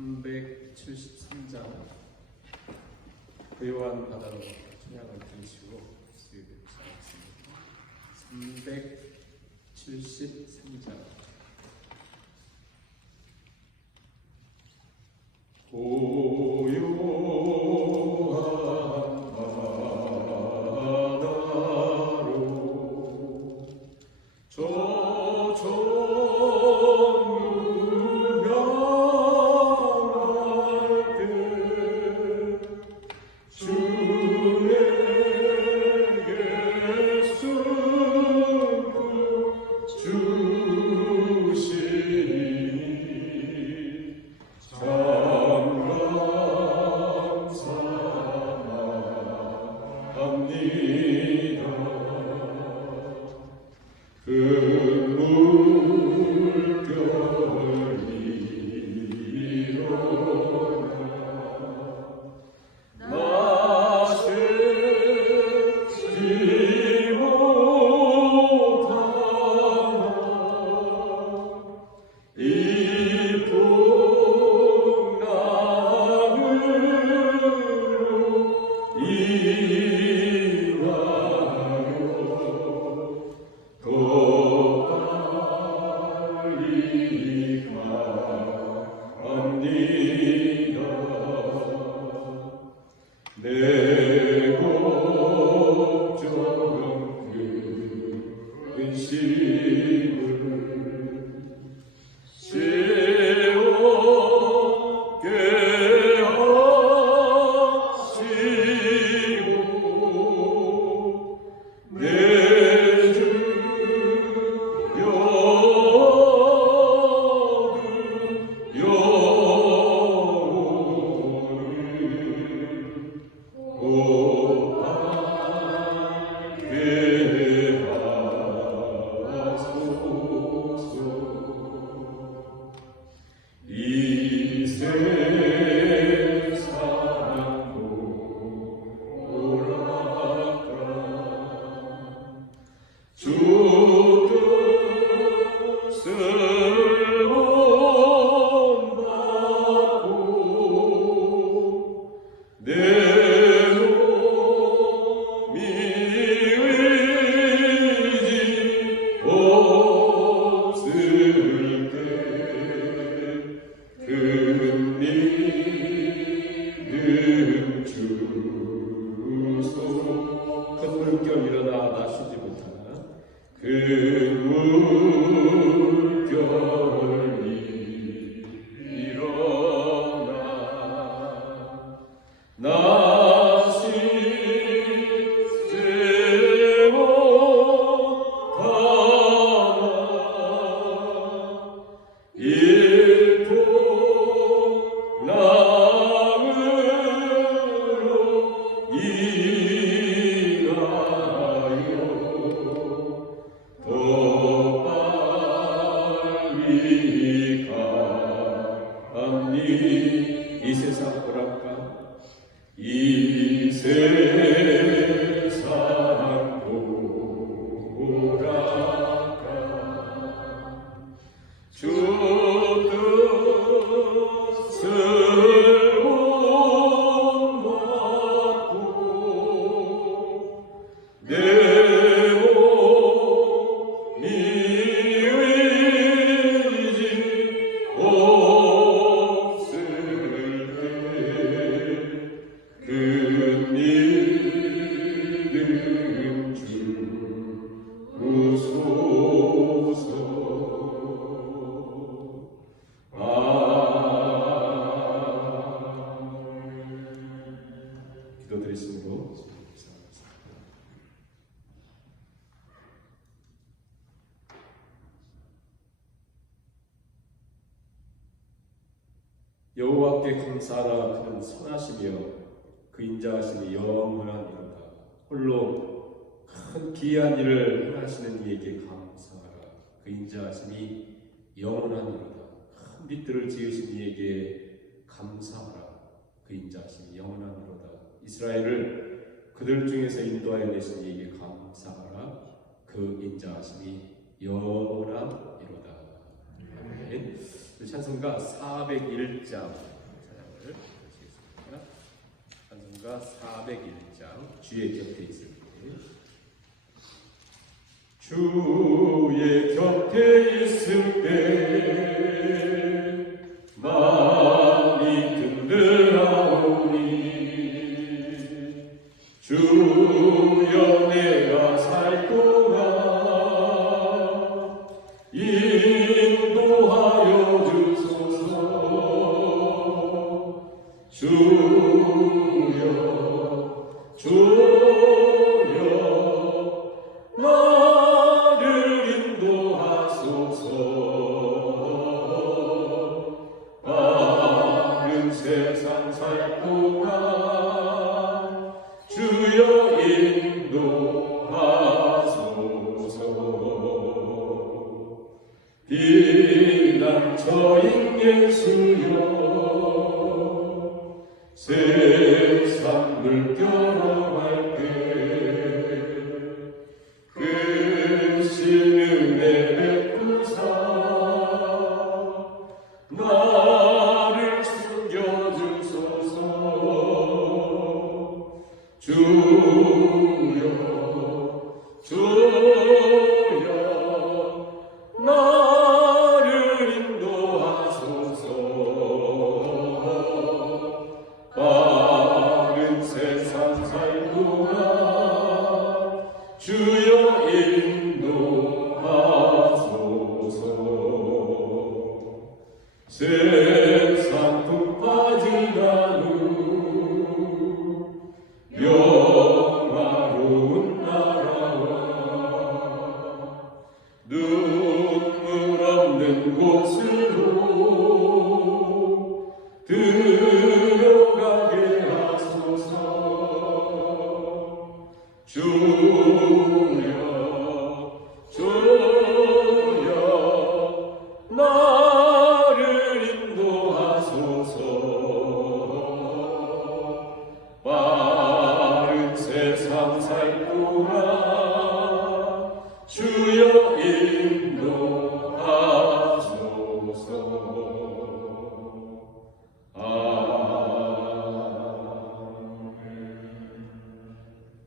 373장 고요한 바다로 찬양을 들으시고 수요일 시작하겠습니다. 373장 고요한 바다로 이 세상 보랄까 이 세상 보랄까 주 뜻을 본받고 내 몸이 의지 그 믿음 주소서. 기도드리시므로 여호와께 감사하라. 그는 선하시며 그 인자하심이 영원하니로다. 홀로 큰 기이한 일을 행하시는 이에게 감사하라. 그 인자하심이 영원하니로다. 큰 빛들을 지으신 이에게 감사하라. 그 인자하심이 영원하니로다. 이스라엘을 그들 중에서 인도하여 내신 이에게 감사하라. 그 인자하심이 영원하니로다. 아멘. 찬송가 401장 찬양을 드리겠습니다. 찬송가 401장 주의 곁에 있을 때 주의 곁에 있을 때 마음이 든든하오니 주여 내가 살 동안 인도하여 주소서. 주여 나를 인도하소서. 바른 세상 살 동안 주여 인도하소서. 비난처인 예수여 세상 물결어갈 때 크신 은혜 베푸사 나를 숨겨주소서. 주여 나를 인도하소서. 바른 세상 살 동안 주여 인도하소서. 세상 품 빠지다 후 영화로운 나라와 눈물 없는 곳으로 들어가게 하소서. 주여 나를 인도하소서. 바른 세상 살 동안 주여 인도하소서.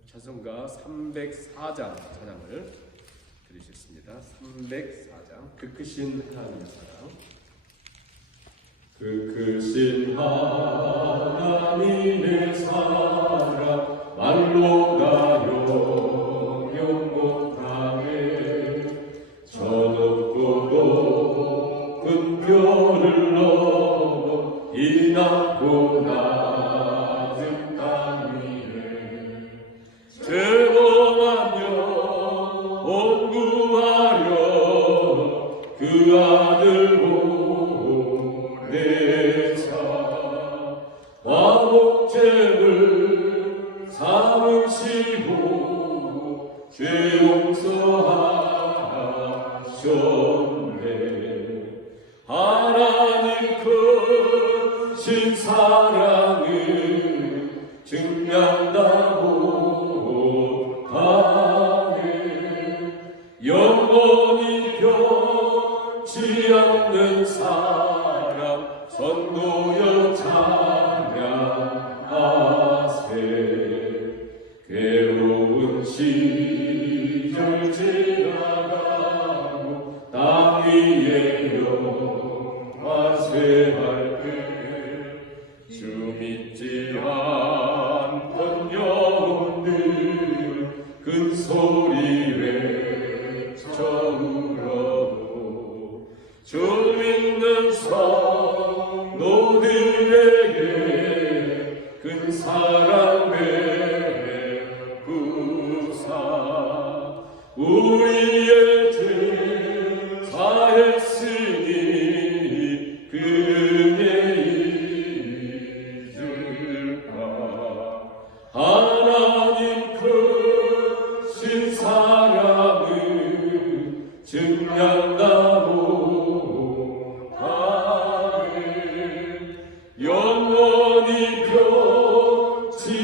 찬송가 304장 찬양을 드리셨습니다. 304장 그 크신 하나님의 사랑. 그 크신 하나님의 사랑 말로 다 영영 못하네. 저 높고 높은 별을 넘어 이 낮고 낮은 땅 위에 죄범한 영혼 구하려 그 아들 보내사 화목제를 삼으시고 죄 용서하셨네. 하나님 크신 사랑을 증명하고 가네. 영원히 변치 않는 사랑 선도여 찬양하세. 괴로운 시절 지나가고 땅 위에 영화 쇠할 때 주 믿지 않던 영혼들 큰 소리 외쳐 울어도 주 믿는 성도들에게 큰 사랑 베푸사 우리의 죄 사했으니 그네 하나님 크신 사랑을 증명하다 못하네. 영원히 변치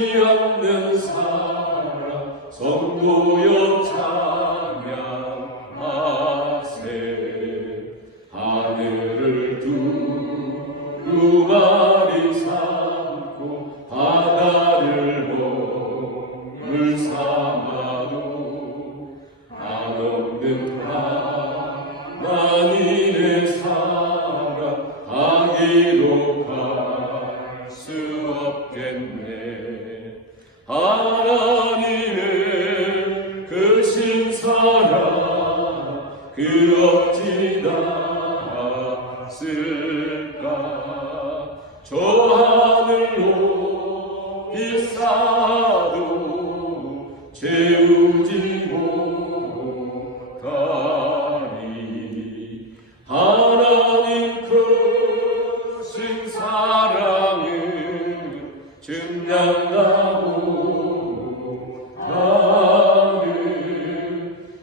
기록할 수 없겠네. 하나님의 그 신사랑 그 어찌 나았을까. 저 하늘로 비싸도 채우지 못하리. 하나님 크신 사랑은 증량나고 나는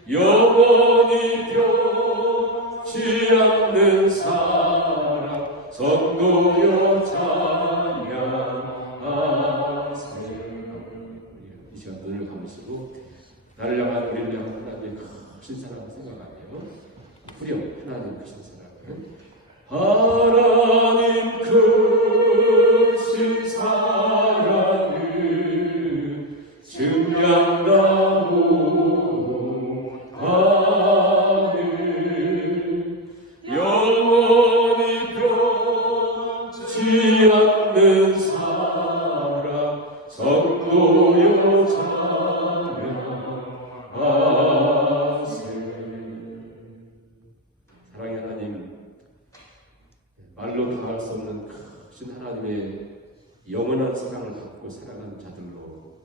영원히 변치 않는 사랑 선고여 찬양하세요. 이 시간 눈을 감으시고 나를 향한 우리를 향한 하나님의 크신 사랑을 생각하며 후렴 하나님 크신 사랑은 하나님 크신 사랑은 증량나고 나는 영원히 변치 않는 사랑 선고여 찬양하세요. 사랑의 하나님, 말로 다할 수 없는 크신 하나님의 영원한 사랑을 갖고 살아가는 자들로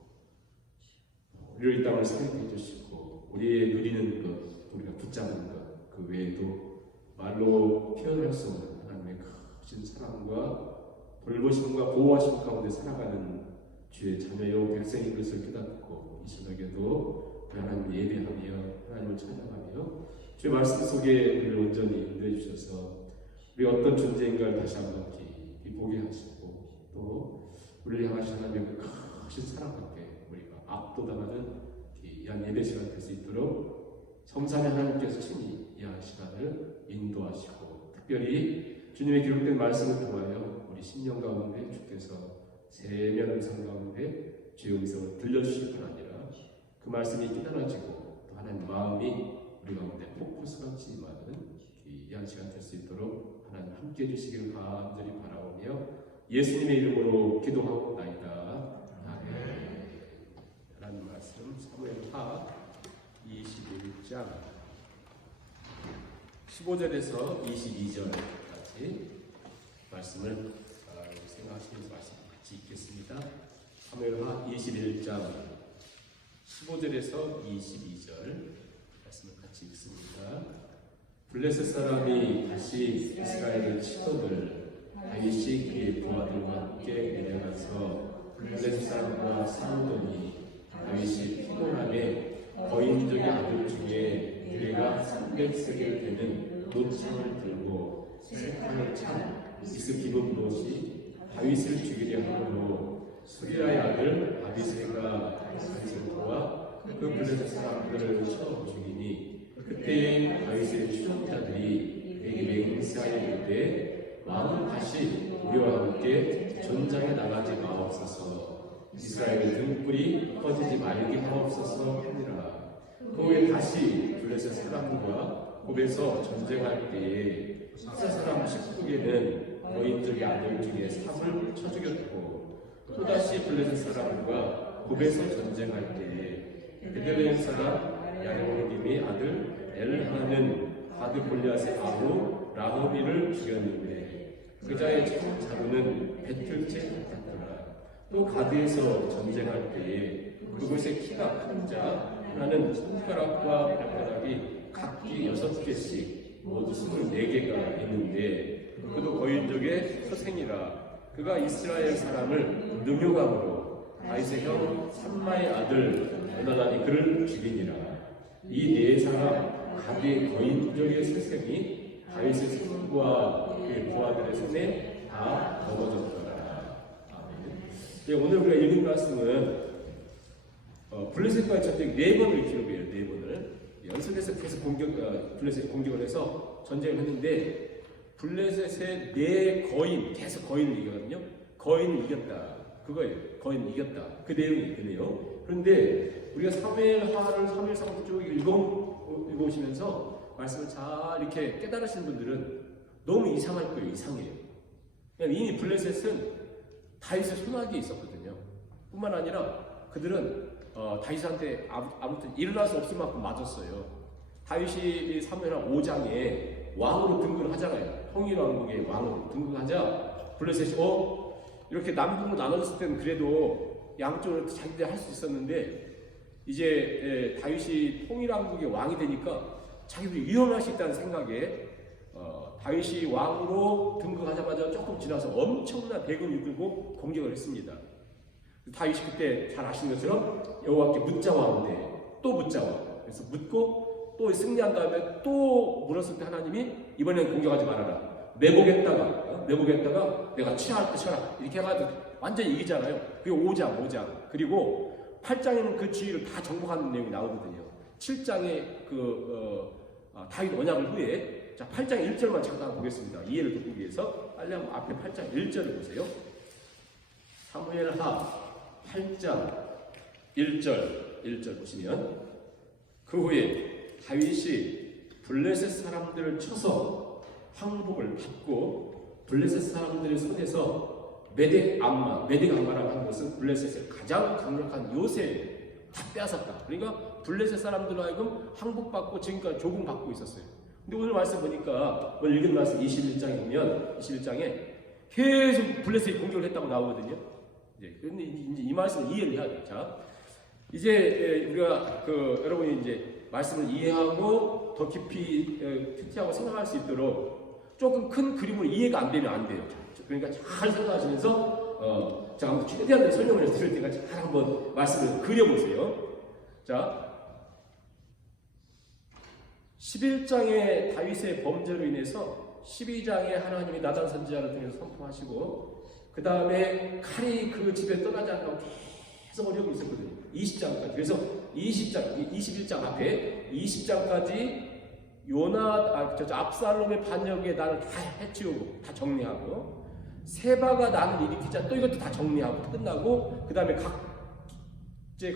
우리를 이 땅을 사용해 주시고 우리의 누리는 것, 우리가 붙잡는 것, 그 외에도 말로 표현할 수 없는 하나님의 크신 사랑과 돌보심과 보호하심 가운데 살아가는 주의 자녀요 백성인 것을 깨닫고 이 시간에도 하나님 예배하며 하나님을 찬양하며 주의 말씀 속에 우리를 온전히 인도해 주셔서 우리 어떤 존재인가를 다시 한번 깊이 보게 하시고 또 우리를 향하신 하나님의 크신 사랑 앞에 우리가 압도당하는 귀한 예배 시간 될 수 있도록 성삼위 하나님께서 친히 이 시간을 인도하시고 특별히 주님의 기록된 말씀을 통하여 우리 심령 가운데 주께서 세면 음성 가운데 주의 음성을 들려주실 뿐 아니라 그 말씀이 깨달아지고 또 하나님 마음이 우리 가운데 폭포수같이 임하는 귀한 시간 될 수 있도록 하나님 함께해 주시기를 간절히 바라오며 예수님의 이름으로 기도하옵나이다. 아멘. 하나님 말씀 사무엘하 21장 15절에서 22절까지 말씀을 생각하시면서 말씀 같이 읽겠습니다. 사무엘하 21장 15절에서 22절 말씀을 같이 읽습니다. 블레셋 사람이 다시 이스라엘을 치거늘 다윗이 그의 부하들과 함께 내려가서 블레셋 사람과 싸우더니 다윗이 피곤함에 거인족의 아들 중에 유해가 300세겔 되는 노창을 들고 세 칸을 찬 이스기브롯이 다윗을 죽이려 하므로 수리아의 아들 아비새가 다윗을 도와 그 블레셋 사람들을 쳐 죽이니 그때에 다윗의 추종자들이 그에게 맹세하여 이르되 왕은 다시 우리와 함께 전장에 나가지 마옵소서 이스라엘의 등불이 꺼지지 말게 하옵소서 하니라. 그 후에 다시 블레셋 사람들과 곱에서 전쟁할 때에 숫사 사람 19개는 거인족의 아들 중에 3을 쳐 죽였고 또다시 블레셋 사람들과 곱에서 전쟁할 때에 베들레헴 사람 야레오님의 아들 엘하는 가드 골리앗의 아우 라호비를 죽였는데 그자의 총 자루는 배틀째 같았더라. 또 가드에서 전쟁할 때에 그곳에 키가 큰 자 하나는 손가락과 발가락이 각기 6개씩 모두 24개가 있는데 그도 거인족의 서생이라. 그가 이스라엘 사람을 능욕함으로 다윗의 형 삼마의 아들 요나단이 그를 죽이니라. 이 네 사람 가드의 거인족의 서생이 다윗의 손과 그의 부하들의 손에 다 넘어졌더라. 아멘. 오늘 우리가 읽은 말씀은 블레셋과의 전쟁 4번을 기록해요. 4번을 연속해서 계속 블레셋 공격을 해서 전쟁을 했는데 블레셋의 4거인 계속 거인을 이겼거든요. 거인을 이겼다. 그거예요. 거인 이겼다. 그 내용이 그네요. 그런데 우리가 사무엘하를 3일상부터 쭉 읽어보시면서 말씀을 잘 이렇게 깨달으시는 분들은 너무 이상할 거예요. 이상해요. 이미 블레셋은 다윗의 손아귀에 있었거든요. 뿐만 아니라 그들은 다윗한테 아무튼 일어날 수 없을 만큼 맞았어요. 다윗이 사무엘하 5장에 왕으로 등극을 하잖아요. 통일왕국의 왕으로 등극하자 블레셋이 이렇게 남북으로 나눠졌을 때는 그래도 양쪽으로 자기들이 할 수 있었는데 이제 다윗이 통일왕국의 왕이 되니까 자기들이 위험할 수 있다는 생각에 다윗이 왕으로 등극하자마자 조금 지나서 엄청난 대軍이끌고 공격을 했습니다. 다윗이 그때 잘 아시는 것처럼 여호와께 묻자와 하는데 또 묻자와 그래서 묻고 또 승리한 다음에 또 물었을 때 하나님이 이번에는 공격하지 말아라. 매복했다가 내가 취할 때 쳐라 이렇게 해가지고 완전히 이기잖아요. 그게 5장 그리고 8장에는 그 지위를 다 정복하는 내용이 나오거든요. 7장에 다윗 언약을 후에 자 8장 1절만 잠깐 보겠습니다. 이해를 돕기 위해서 빨리 한번 앞에 8장 1절을 보세요. 사무엘하 8장 1절 보시면 그 후에 다윗이 블레셋 사람들을 쳐서 항복을 받고 블레셋 사람들의 손에서 메덱암마라고 하는 것은 블레셋의 가장 강력한 요새 다 빼앗았다. 그러니까 블레셋 사람들로 하여금 항복받고 지금까지 조공받고 있었어요. 근데 오늘 말씀 보니까 오늘 읽은 말씀 21장에 보면 21장에 계속 블레셋이 공격을 했다고 나오거든요. 그런데 이제 이 말씀을 이해를 해야 돼요. 자, 이제 우리가 여러분이 이제 말씀을 이해하고 더 깊이 큐티하고 생각할 수 있도록 조금 큰 그림으로 이해가 안 되면 안 돼요. 그러니까 잘 생각하시면서 제가 한번 최대한 설명을 드릴 테니까 잘 한번 말씀을 그려보세요. 자, 11장의 다윗의 범죄로 인해서 12장에 하나님이 나단 선지자를 통해서 선포하시고 그 다음에 칼이 그 집에 떠나지 않고 계속 어려움이 있었거든요. 20장까지. 그래서 21장 앞에 20장까지 압살롬의 반역에 나를 다 해치우고 다 정리하고 세바가 나를 일으키자 또 이것도 다 정리하고 끝나고 그 다음에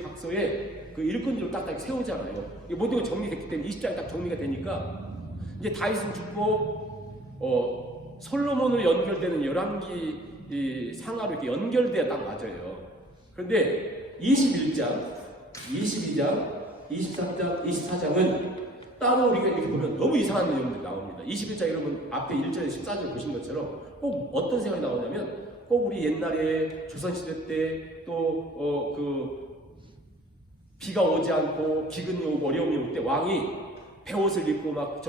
각서에 그 일꾼들을 딱딱 세우잖아요. 이게 모든 게 정리됐기 때문에 20장이 딱 정리가 되니까 이제 다윗은 죽고 솔로몬으로 연결되는 11기 상하로 이렇게 연결돼야 딱 맞아요. 그런데 21장, 22장, 23장, 24장은 따로 우리가 이렇게 보면 너무 이상한 내용들이 나옵니다. 21장 여러분 앞에 1절에 14절 보신 것처럼 꼭 어떤 생각이 나오냐면 꼭 우리 옛날에 조선시대 때 또 비가 오지 않고 기근이 오고 어려움이 올 때 왕이 베옷을 입고 막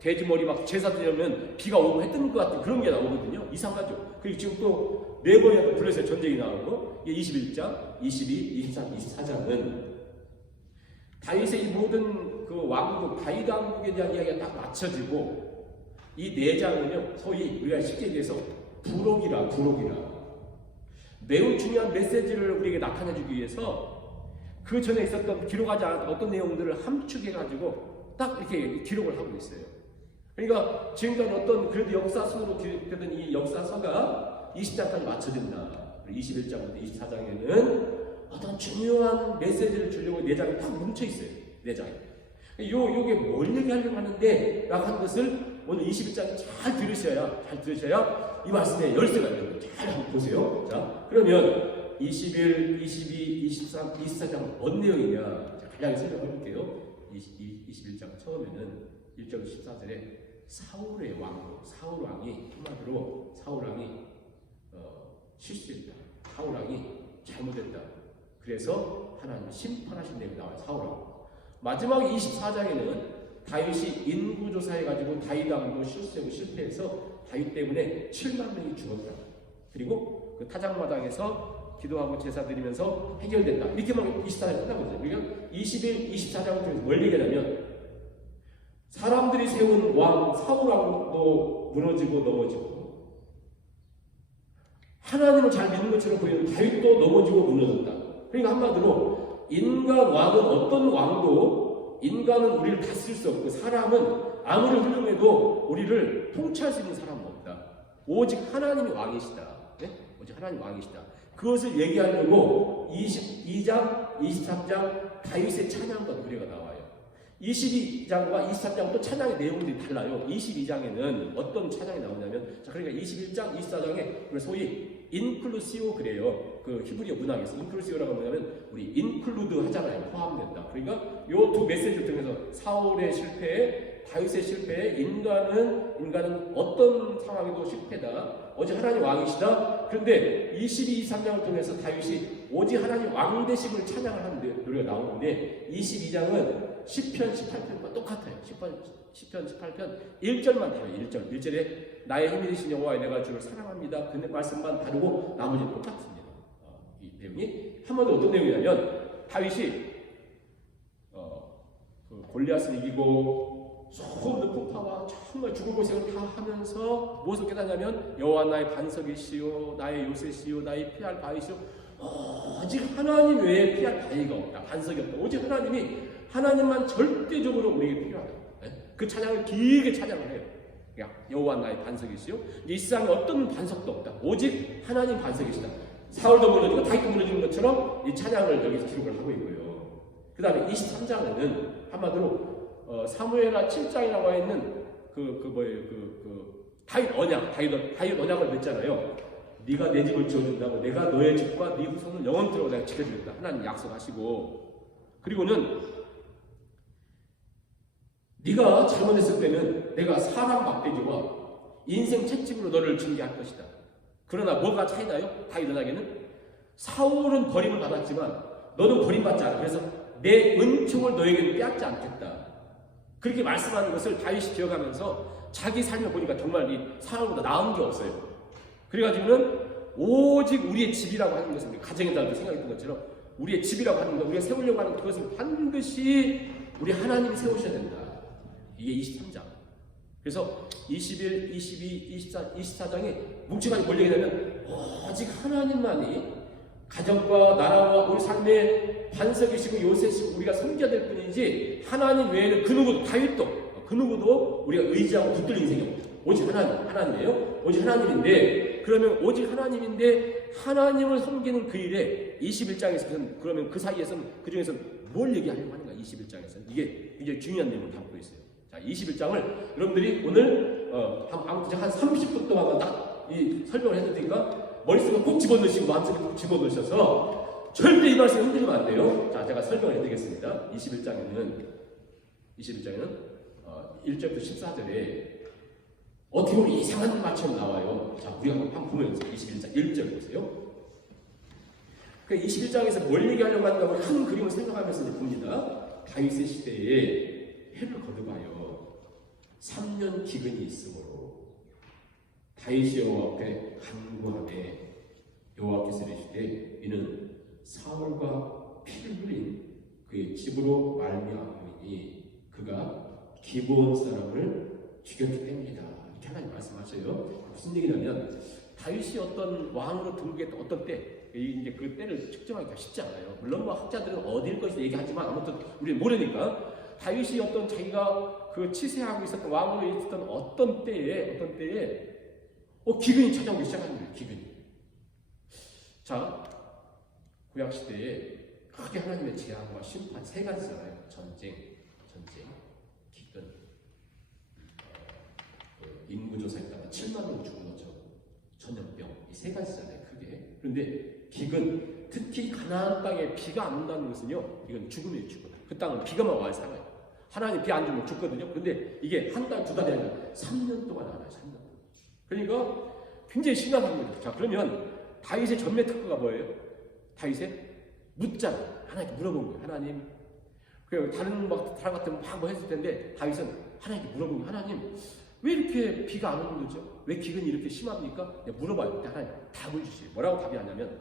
돼지머리 막 제사 드리면 비가 오고 했던 것 같은 그런 게 나오거든요. 이상하죠. 그리고 지금 또 네 번이나 또 블레셋 전쟁이 나오고 21장, 22, 23, 24장은 다윗의 이 모든 그 왕국, 다윗 왕국에 대한 이야기가 딱 맞춰지고 이 네 장은요 소위 우리가 쉽게 얘기해서 부록이라 매우 중요한 메시지를 우리에게 나타내주기 위해서 그 전에 있었던 기록하지 않았던 어떤 내용들을 함축해가지고 딱 이렇게 기록을 하고 있어요. 그러니까 지금까지 어떤 그래도 역사서로 기록되던 이 역사서가 20장까지 맞춰진다. 21장부터 24장에는 어떤 중요한 메시지를 주려고 4장이 딱 뭉쳐있어요. 4장이. 요게 뭘 얘기하려고 하는데 라고 하는 것을 오늘 21장 잘 들으셔야 이 말씀의 열쇠가 있는 잘 한번 보세요. 자, 그러면 21, 22, 23, 24장은 뭔 내용이냐? 간략히 설명해 볼게요. 21장 처음에는 1절 14절에 사울 왕이 한마디로 사울 왕이 실수했다. 사울 왕이 잘못했다. 그래서 하나님 심판하신 내용이 나와요. 사울 왕. 마지막 24장에는 다윗이 인구조사해가지고 다윗 왕도 실수하고 실패해서 다윗 때문에 7만 명이 죽었다. 그리고 그 타작마당에서 기도하고 제사 드리면서 해결된다. 이렇게만 24장이 끝나거든요. 그러니까 21, 24장을 통해서 뭘 얘기하냐면 사람들이 세운 왕 사울 왕도 무너지고 넘어지고 하나님을 잘 믿는 것처럼 보이는 다윗도 넘어지고 무너졌다. 그러니까 한마디로 인간 왕은 어떤 왕도 인간은 우리를 다스릴 수 없고 사람은 아무리 훌륭해도 우리를 통치할 수 있는 사람은 없다. 오직 하나님이 왕이시다. 네? 오직 하나님이 왕이시다. 그것을 얘기하려고 22장, 23장 다윗의 찬양과 노래가 나와요. 22장과 23장 또 찬양의 내용들이 달라요. 22장에는 어떤 찬양이 나오냐면, 자, 그러니까 21장, 24장에 소위 인클루시오 그래요. 그 히브리어 문학에서 인클루시오라고 하면 우리 인클루드 하잖아요. 포함된다. 그러니까 요 두 메시지를 통해서 사울의 실패에, 다윗의 실패에 인간은 어떤 상황에도 실패다. 오직 하나님 왕이시다. 그런데 22, 23장을 통해서 다윗이 오직 하나님 왕 되심을 찬양을 하는 노래가 나오는데 22장은 10편, 18편과 똑같아요. 10편, 18편 1절만 다뤄요. 1절에 나의 힘이 되신 여호와여 내가 주를 사랑합니다. 그 말씀만 다루고 나머지는 똑같습니다. 이 내용이 한마디로 어떤 내용이냐면 다윗이 그 골리앗을 이기고 수없는 풍파와 정말 죽을 고생을 다 하면서 무엇을 깨닫냐면 여호와 나의 반석이시오 나의 요새시오 나의 피할 바위시오 오직 하나님 외에 피할 바위가 없다. 반석이 없다. 오직 하나님만 절대적으로 우리에게 필요하다. 그 찬양을 길게 찬양을 해요. 여호와 나의 반석이시오. 이 세상에 어떤 반석도 없다. 오직 하나님 반석이시다. 사울도 무너지고 다윗도 무너지는 것처럼 이 찬양을 여기서 기록을 하고 있고요. 그 다음에 23장에는 한마디로 사무엘하 7장에 나와 있는 다윗 언약을 맺잖아요. 네가 내 집을 지어준다고 내가 너의 집과 네 후손을 영원토록 내가 지켜주겠다. 하나님 약속하시고 그리고는 네가 잘못했을 때는 내가 사람 막대기와 인생 채찍으로 너를 징계할 것이다. 그러나 뭐가 차이나요? 다윗 언약에는 사울은 버림을 받았지만 너는 버림받지 않아. 그래서 내 은총을 너에게는 빼앗지 않겠다. 그렇게 말씀하는 것을 다윗이 기억하면서 자기 삶을 보니까 정말 이 사람보다 나은 게 없어요. 그래가지고는 오직 우리의 집이라고 하는 것은 가정에다 생각했던 것처럼 우리의 집이라고 하는 것, 우리가 세우려고 하는 그것은 반드시 우리 하나님이 세우셔야 된다. 이게 23장. 그래서 21, 22, 24, 24장에 뭉치가지 뭘 얘기하냐면 오직 하나님만이 가정과 나라와 우리 삶의 반석이시고 요새시고 우리가 섬겨야 될 뿐이지 하나님 외에는 그 누구도 다윗도 그 누구도 우리가 의지하고 붙들 인생이 없다. 오직 하나님이에요. 오직 하나님인데 그러면 오직 하나님인데 하나님을 섬기는 그 일에 21장에서는 그러면 그 사이에서는 그 중에서는 뭘 얘기하려고 하는가 21장에서는 이게 굉장히 중요한 내용을 담고 있어요. 자 21장을 여러분들이 오늘 한 30분 동안 딱 이 설명을 해줄 테니까 머릿속에 꼭 집어넣으시고 마음속에 꼭 집어넣으셔서 절대 이 말씀 흔들리면 안 돼요. 자 제가 설명을 해드리겠습니다. 21장에는 1절부터 14절에 어떻게 보면 이상한 말처럼 나와요. 자, 우리가 한번 보면서 21장 1절 보세요. 그 21장에서 뭘 얘기하려고 하는가 큰 그림을 생각하면서 봅니다. 다윗의 시대에 해를 거듭하여 3년 기근이 있으므로 다윗이 여호와 앞에 간구하되 여호와께서 이르시되 이는 사울과 피를 흘린 그의 집으로 말미암으니 그가 기브온 사람을 죽였기 때문이다. 이렇게 하나님 말씀하셔요. 무슨 얘기냐면 다윗이 어떤 왕으로 등극했던 어떤 때 이제 그 때를 측정하기가 쉽지 않아요. 물론 뭐 학자들은 어딜 것이 얘기하지만 아무튼 우리는 모르니까 다윗이 어떤 자기가 그 치세하고 있었던 왕으로 있었던 어떤 때에 기근이 찾아오기 시작하는 거예요. 기근이. 자 구약 시대에 크게 하나님의 재앙과 심판 세 가지잖아요. 전쟁, 기근. 인구조사했다가 7만 명 죽은 것처럼 전염병 이 세 가지잖아요. 크게. 그런데 기근, 특히 가나안 땅에 비가 안 온다는 것은요, 이건 죽음이에요. 죽음. 그 땅은 비가만 와야 살아요. 하나님 비 안 주면 죽거든요. 그런데 이게 한 달, 두 달이 아니라 3년 동안 알아요. 3년 동안. 그러니까 굉장히 심각한 거죠. 자 그러면 다윗의 전매 특허가 뭐예요? 다윗의 묻잖아요. 하나님께 물어본 거예요. 하나님. 그 다른 사람 같으면 뭐 했을 텐데 다윗은 하나님께 물어본 거예요. 하나님 왜 이렇게 비가 안 오는 거죠? 왜 기근이 이렇게 심합니까? 물어봐요. 그때 하나님 답을 주시요. 뭐라고 답이 하냐면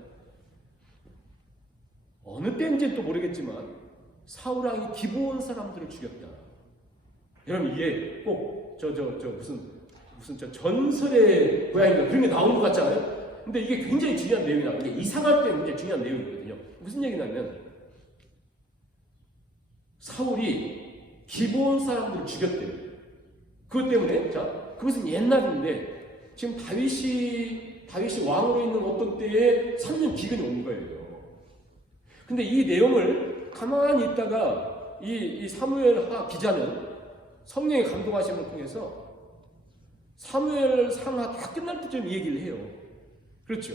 어느 때인지 또 모르겠지만 사울 왕이 기브온 사람들을 죽였다. 여러분 이게 꼭 무슨 전설의 고양이가 그런 게 나온 것 같잖아요. 근데 이게 굉장히 중요한 내용이 나와요. 이게 이상할 때 굉장히 중요한 내용이거든요. 무슨 얘기냐면 사울이 기브온 사람들을 죽였대요. 그것 때문에 자 그것은 옛날인데 지금 다윗이 왕으로 있는 어떤 때에 3년 기근이 온 거예요. 근데 이 내용을 가만히 있다가 이 사무엘하 기자는 성령의 감동하심을 통해서 사무엘상하 다 끝날 때쯤 이 얘기를 해요. 그렇죠?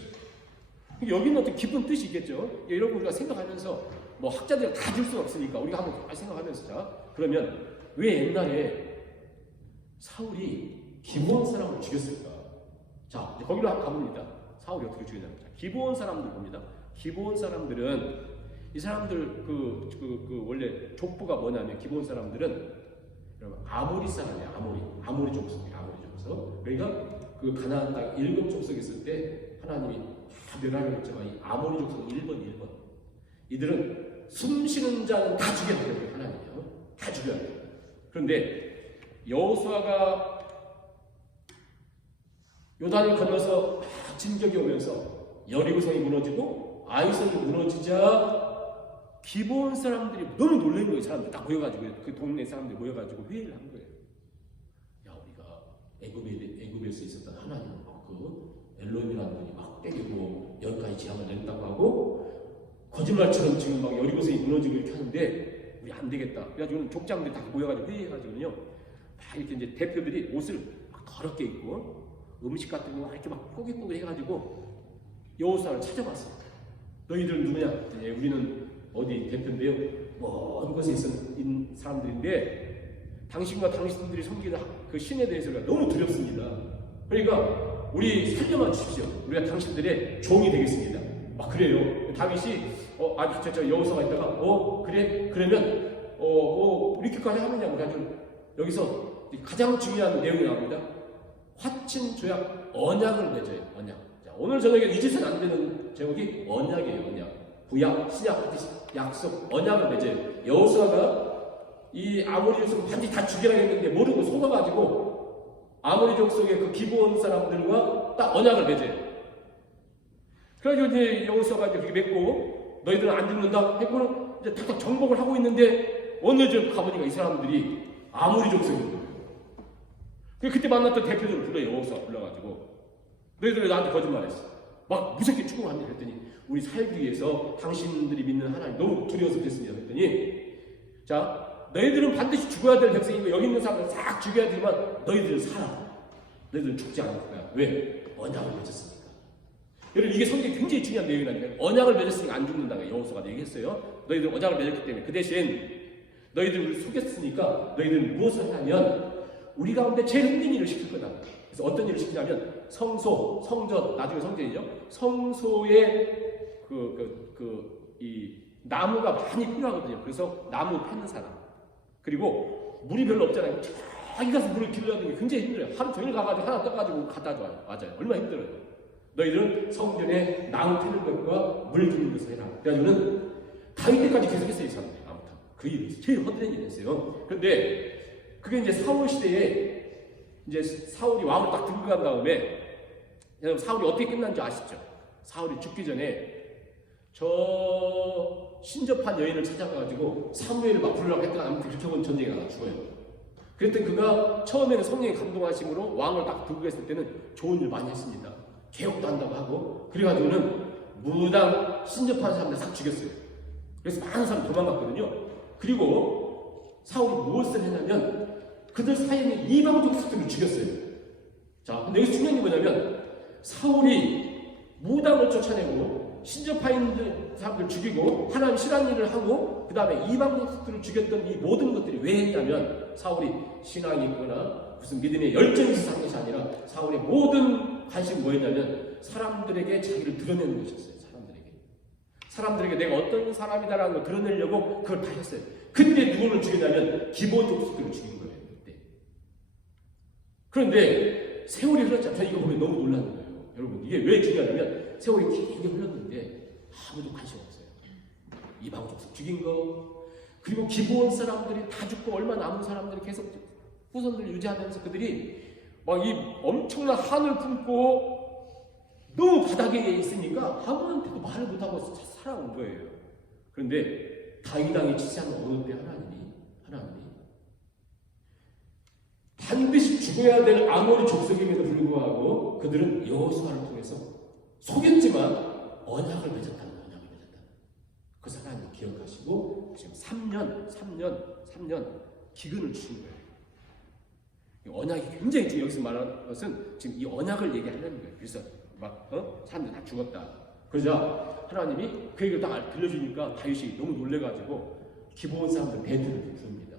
여기는 어떤 깊은 뜻이 있겠죠. 여러분 우리가 생각하면서 뭐 학자들이 다 줄 수는 없으니까 우리가 한번 생각하면서 자 그러면 왜 옛날에 사울이 기브온 사람을 죽였을까? 자 거기로 한번 가봅니다. 사울이 어떻게 죽였냐면 기브온 사람들 봅니다. 기브온 사람들은 이 사람들 원래 족보가 뭐냐면 기브온 사람들은 여러분 아모리 사람이에요. 아모리 족속이에요. 아모리 족속. 그러니까 그 가나안 땅 7족속이 있을 때 하나님이 다 멸하려고 했지만 이 아모리 족속 1번 이들은 숨쉬는 자는 다 죽여야 돼요. 하나님이요. 다 죽여야 돼요. 그런데 여호수아가 요단을 건너서 막 진격이 오면서 여리고성이 무너지고 아이성이 무너지자 기브온 사람들이 너무 놀란 거예요. 사람들 딱 모여가지고 그 동네 사람들이 모여가지고 회의를 한 거예요. 야 우리가 애굽에서 있었던 하나님 그 엘론이라는 분이 막 때리고 여기까지 재앙을 냈다고 하고 거짓말처럼 지금 막 여리고성이 무너지고 이렇게 하는데 우리 안 되겠다. 그래가지고 족장들이 다 모여가지고 회의해가지고요. 막 이렇게 이제 대표들이 옷을 막 더럽게 입고 음식 같은 거 이렇게 막 꼬깃꼬깃 해가지고 여호수아를 찾아봤어요. 너희들은 누구냐? 네, 우리는 어디 대표인데요. 먼 곳에 있는 사람들인데 당신과 당신들이 섬기는 그 신에 대해서 우리가 너무 두렵습니다. 그러니까 우리 살려만 주십시오. 우리가 당신들의 종이 되겠습니다. 막 그래요. 다윗이 저 여호수아가 있다가 그래 그러면 이렇게까지 하느냐고 가지고 여기서 가장 중요한 내용이 나옵니다. 화친 조약 언약을 맺어요. 언약. 자, 오늘 저녁에 잊으면 안 되는 제목이 언약이에요. 언약. 구약, 신약, 약속, 언약을 맺어요. 여호수아가 이 아모리 족속을 반드시 다 죽이라 했는데 모르고 속아가지고 아모리 족속의 그 기브온 사람들과 딱 언약을 맺어요. 그래가지고 이제 여호수아가 이제 그렇게 맺고 너희들은 안 죽는다 했고는 이제 탁탁 정복을 하고 있는데 어느 집 가보니까 이 사람들이 아모리 족속인 거예요. 그때 만났던 대표들을 불러요. 여호수아 불러가지고 너희들 왜 나한테 거짓말했어? 막 무섭게 추궁합니다. 그랬더니 우리 살기 위해서 당신들이 믿는 하나님 너무 두려워서 그랬습니다. 그랬더니 자 너희들은 반드시 죽어야 될 백성이고 여기 있는 사람들 싹 죽여야 되지만 너희들은 살아. 너희들은 죽지 않을 거야. 왜? 언약을 맺었으니까. 여러분 이게 성경에 굉장히 중요한 내용이라니까요. 언약을 맺었으니까 안 죽는다고 여호수아가 얘기했어요. 너희들 언약을 맺었기 때문에 그 대신 너희들 우리 속였으니까 너희들은 무엇을 하냐면 우리 가운데 제일 힘든 일을 시킬 거다. 그래서 어떤 일을 시키냐면 성소, 성전, 나중에 성전이죠. 성소에 이 나무가 많이 필요하거든요. 그래서 나무 패는 사람. 그리고 물이 별로 없잖아요. 저기 가서 물을 길러야 게 굉장히 힘들어요. 하루 종일 가가지고 하나 떠가지고 갖다 줘요. 맞아요. 얼마나 힘들어요. 너희들은 성전에 나무 패는 것과 물 주는 것을 해라. 그래가지고는 다윗 때까지 계속했어요. 이 사람들이. 아무튼 그 일이 제일 헛된 일이 됐어요. 그런데 그게 이제 사울 시대에 이제 사울이 왕을 딱 들고 간 다음에 여러분 사울이 어떻게 끝난지 아시죠? 사울이 죽기 전에 저 신접한 여인을 찾아가가지고 사무엘을 막 부르라고 했다가 아무튼 그렇게 본 전쟁에 나가 죽어요. 그랬더니 그가 처음에는 성령의 감동하심으로 왕을 딱 들고 갔을 때는 좋은 일 많이 했습니다. 개혁도 한다고 하고 그래가지고는 무당 신접한 사람들 싹 죽였어요. 그래서 많은 사람이 도망갔거든요. 그리고 사울이 무엇을 했냐면 그들 사이에 있는 이방 족속들을 죽였어요. 자, 근데 여기서 중요한 게 뭐냐면 사울이 무당을 쫓아내고 신접하인 사람들 죽이고 하나님 싫어하는 일을 하고 그 다음에 이방 족속들을 죽였던 이 모든 것들이 왜 했냐면 사울이 신앙이 있거나 무슨 믿음의 열정이 있어서 한 것이 아니라 사울의 모든 관심이 뭐였냐면 사람들에게 자기를 드러내는 것이었어요. 사람들에게 내가 어떤 사람이다라는 걸 드러내려고 그걸 다 했어요. 그때 누구를 죽였냐면 기브온 족속들을 죽인 거예요. 그때. 그런데 세월이 흘렀잖아요. 저는 이거 보면 너무 놀라는 거예요. 여러분 이게 왜 중요하냐면 세월이 길게 흘렀는데 아무도 관심 없어요. 이방 족속 죽인 거 그리고 기브온 사람들이 다 죽고 얼마 남은 사람들이 계속 후손들을 유지하면서 그들이 막 이 엄청난 한을 품고 너무 바닥에 있으니까 아무한테도 말을 못하고 살아온 거예요. 그런데 다윗 왕이 치시한 어느 때 하나님이 반드시 죽어야 될 아모리 족속임에도 불구하고 그들은 여호수아를 통해서 속였지만 언약을 맺었다는 거예요. 그래서 하나님 기억하시고 지금 3년 기근을 주신 거예요. 언약이 굉장히 중요해요. 여기서 말하는 것은 지금 이 언약을 얘기하는 거예요. 그래서 막 사람들 다 죽었다. 그러자 하나님이 그 얘기를 딱 들려주니까 다윗이 너무 놀래가지고 기브온 사람들 베드를 부릅니다.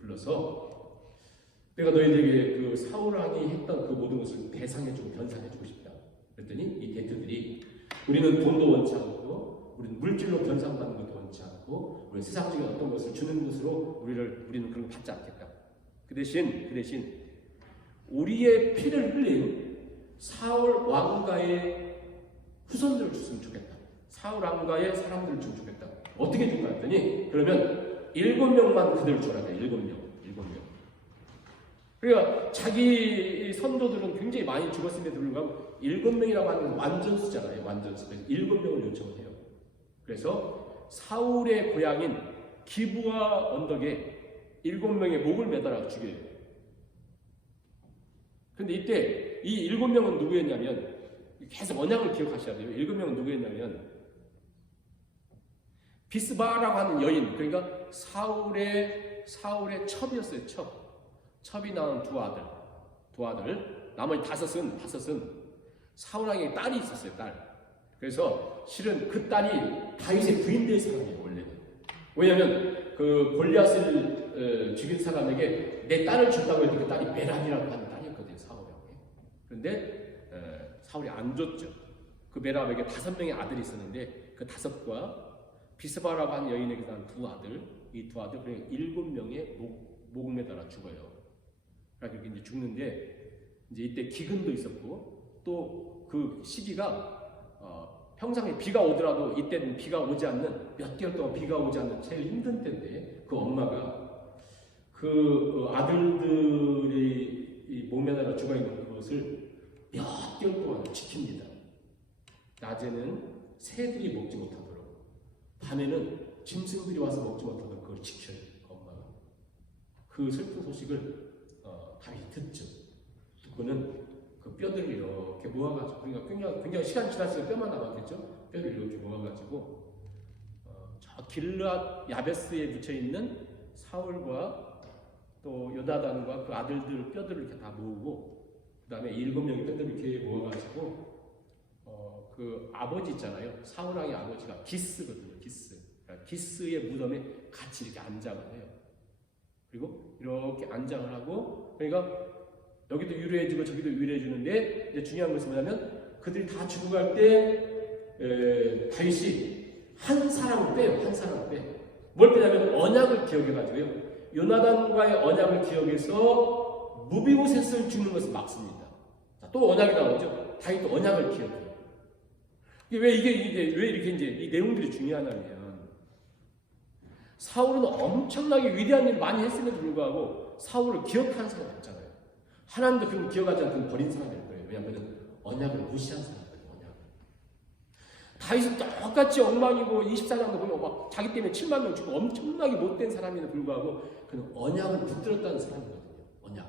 불러서 내가 너희들에게 그 사울 왕이 했던 그 모든 것을 배상해주고 변상해주고 싶다. 그랬더니 이 베드들이 우리는 돈도 원치 않고 우리는 물질로 변상받는 것도 원치 않고 우리는 세상적인 어떤 것을 주는 것으로 우리는 그런 거 받지 않겠다. 그 대신 우리의 피를 흘린 사울 왕가의 후손들을 줬으면 좋겠다. 사울 왕가의 사람들을 줬으면 좋겠다. 어떻게 줄까 했더니 그러면 7명만 그들을 줘라 돼. 7명. 그러니까 자기 선조들은 굉장히 많이 죽었음에도 불구하고 7명이라고 하는 완전수잖아요. 완전수. 그래서 7명을 요청을 해요. 그래서 사울의 고향인 기브아 언덕에 7명의 목을 매달아 죽여요. 근데 이때 이 7명은 누구였냐면 계속 언약을 기억하셔야 돼요. 7명은 누구였냐면 비스바라고 하는 여인, 그러니까 사울의 첩이었어요. 첩이 낳은 두 아들. 나머지 다섯은 사울 왕의 딸이 있었어요. 딸. 그래서 실은 그 딸이 다윗의 부인 될 사람이에요. 원래는. 왜냐하면 그 골리앗을 죽인 사람에게 내 딸을 준다고 했더니 그 딸이 메랍이라고 하는 딸이었거든요. 사울 왕에. 그런데 사울이 안 줬죠. 그 메랍에게 5명의 아들이 있었는데 그 5과 비스바라고 하는 여인에게 난 두 아들, 이 두 아들 그냥 7명의 목을 매달아 죽어요. 그러니까 이제 죽는데 이제 이때 기근도 있었고 또 그 시기가 평상에 비가 오더라도 이때는 비가 오지 않는 몇 개월 동안 비가 오지 않는 제일 힘든 때인데 그 엄마가 그 아들들이 목 매달아 죽어 있는 그것을 몇 개월 동안 지킵니다. 낮에는 새들이 먹지 못하도록, 밤에는 짐승들이 와서 먹지 못하도록 그걸 지켜요. 엄마가. 그 슬픈 소식을 다윗이 듣죠. 듣고는 그 뼈들을 이렇게 모아가지고, 그러니까 굉장히 시간 지났으면 뼈만 남았겠죠. 뼈를 이렇게 모아가지고 저 길르앗 야베스에 붙여 있는 사울과 또 요나단과 그 아들들 뼈들을 이렇게 다 모으고, 그 다음에 7명의 뼈들을 이렇게 모아가지고 그 아버지 있잖아요. 사울 왕의 아버지가 기스거든요. 그러니까 기스의 무덤에 같이 이렇게 안장을 해요. 그리고 이렇게 안장을 하고, 그러니까 여기도 위로해주고 저기도 위로해주는데, 이제 중요한 것은 뭐냐면 그들이 다 죽어갈 때 다윗이 한 사람을 빼요. 한 사람을 빼요. 뭘 빼냐면 언약을 기억해가지고요. 요나단과의 언약을 기억해서 무비보셋을 죽는 것을 막습니다. 자, 또 언약이 나오죠. 다윗도 언약을 기억해요. 왜 이렇게 이제 이 내용들이 중요하냐면, 사울은 엄청나게 위대한 일을 많이 했음에도 불구하고 사울을 기억하는 사람이 없잖아요. 하나님도 그걸 기억하지 않고 버린 사람일 거예요. 왜냐하면 언약을 무시한 사람이거든요. 언약을. 다윗은 똑같이 엉망이고 24장도 보면 막 자기 때문에 7만 명 죽고 엄청나게 못된 사람임에도 불구하고 그는 언약을 붙들었다는 사람이거든요.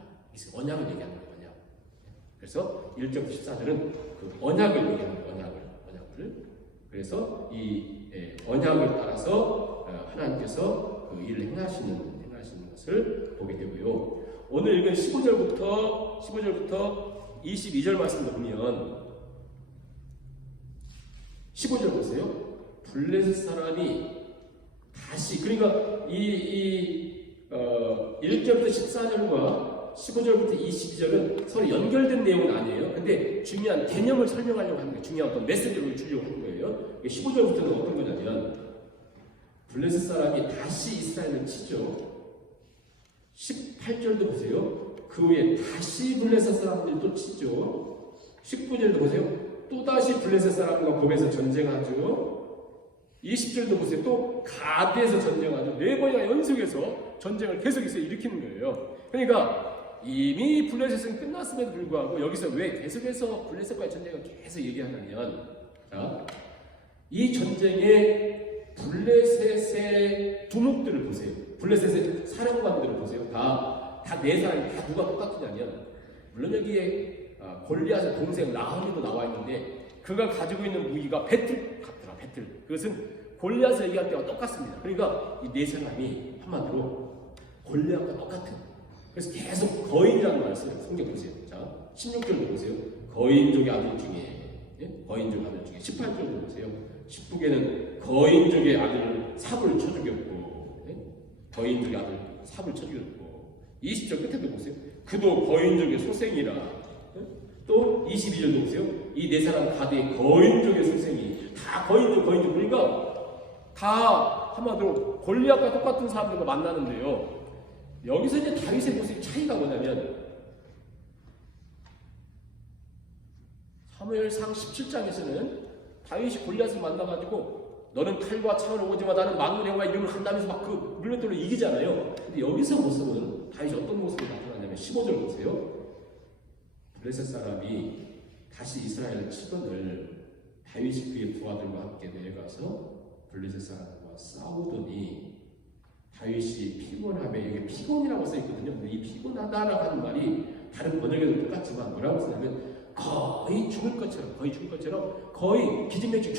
언약을 얘기하는 거예요. 언약. 그래서 1절부터 14절은 그 언약을 얘기하는 거예요. 언약을. 그래서 이 언약을 따라서 하나님께서 그 일을 행하시는 것을 보게 되고요. 오늘 읽은 15절부터 22절 말씀을 보면, 15절 보세요. 블레셋 사람이 다시, 그러니까 1절부터 14절과 15절부터 22절은 서로 연결된 내용은 아니에요. 근데 중요한 개념을 설명하려고 하는 거예요. 중요한 어떤 메시지를 주려고 하는 거예요. 15절부터는 어떤 거냐면, 블레셋 사람이 다시 이스라엘을 치죠. 18절도 보세요. 그 후에 다시 블레셋 사람들이 또 치죠. 19절도 보세요. 또다시 블레셋 사람과 곰에서 전쟁하죠. 20절도 보세요. 또 가드에서 전쟁하죠. 4번이나 연속해서 전쟁을 계속해서 일으키는 거예요. 그러니까 이미 블레셋은 끝났음에도 불구하고 여기서 왜 계속해서 블레셋과의 전쟁을 계속 얘기하냐면, 자, 이 전쟁에 블레셋의 두목들을 보세요. 블레셋의 사령관들을 보세요. 다 네 사람이 다 누가 똑같으냐면, 물론 여기에 골리앗의 동생 라합이도 나와 있는데 그가 가지고 있는 무기가 배틀 같더라. 배틀. 그것은 골리앗을 얘기할 때와 똑같습니다. 그러니까 이 네 사람이 한마디로 골리앗과 똑같은, 그래서 계속 거인이라는 말을 써요. 성경 보세요. 자, 16절도 보세요. 거인족의 아들 중에, 거인족 아들 중에 18절도 보세요. 19개는 거인족의 아들 삽을 쳐 죽였고, 거인족의 아들 삽을 쳐 죽였고, 20절 끝에도 보세요. 그도 거인족의 소생이라. 또 22절도 보세요. 이 네 사람 가드의 거인족의 소생이 다 거인족. 그러니까 다 한마디로 골리앗과 똑같은 사람들과 만나는데요. 여기서 이제 다윗의 모습의 차이가 뭐냐면, 사무엘상 17장에서는 다윗이 골리앗을 만나가지고 너는 칼과 창을 오지만 나는 만군의 여호와 이름을 한다면서 막 그 물레돌로 이기잖아요. 근데 여기서 모습은 다윗이 어떤 모습이 나타나냐면 15절 보세요. 블레셋 사람이 다시 이스라엘 치건을 다윗이 그의 부하들과 함께 내려가서 블레셋 사람과 싸우더니 다윗이 피곤함에, 여기 피곤이라고 써있거든요. 근데 이 피곤하다라고 하는 말이 다른 번역에도 똑같지만 뭐라고 쓰냐면 거의 죽을 것처럼 거의 기진맥주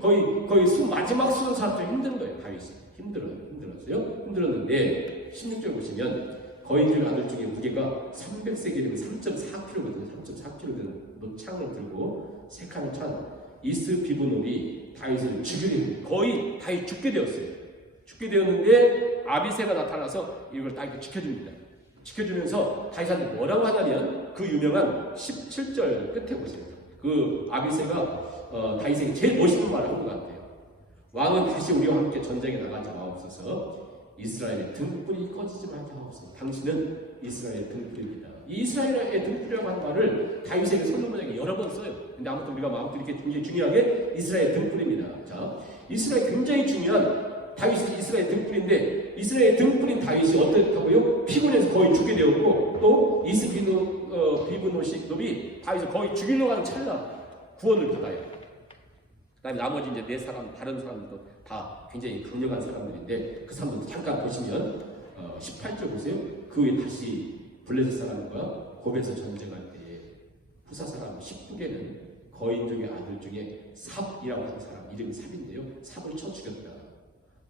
거의 마지막 수는 사람들이 힘든 거예요. 다윗이 힘들었어요. 힘들었는데 16절 보시면 거인들 아들 중에 무게가 300세겔이면 3.4kg거든요. 3.4kg 되는 노창을 들고 세 칸을 찬 이스 비브놀이 다윗을 죽이려, 거의 다윗 죽게 되었어요. 죽게 되었는데 아비새가 나타나서 이걸 다윗을 지켜줍니다. 지켜주면서 다윗한테 뭐라고 하냐면 그 유명한 17절 끝에 보세요. 그 아비새가 다윗에게 제일 멋있는 말을 한 것 같아요. 왕은 다시 우리와 함께 전쟁에 나가지 마옵소서. 이스라엘의 등불이 꺼지지 말게 하옵소서. 당신은 이스라엘의 등불입니다. 이 이스라엘의 등불이라고 하는 말을 다윗에게 솔로몬에게 여러 번 써요. 근데 아무튼 우리가 마음껏 이렇게 굉장히 중요하게 이스라엘 등불입니다. 자, 이스라엘 굉장히 중요한 다윗이 이스라엘 등불인데, 이스라엘 등불인 다윗이 어떻다고요? 피곤해서 거의 죽게 되었고, 또 이스 비브노시 놈이 다윗을 거의 죽이려고 하는 찰나 구원을 받아요. 그다음에 나머지 이제 네 사람, 다른 사람들도 다 굉장히 강력한 사람들인데, 그 사람들도 잠깐 보시면 18절 보세요. 그 후에 다시 블레셋 사람과 곱에서 전쟁할 때에 후사 사람 19개는 거인족의 아들 중에 삽이라고 하는 사람, 이름이 삽인데요, 삽을 쳐 죽였다.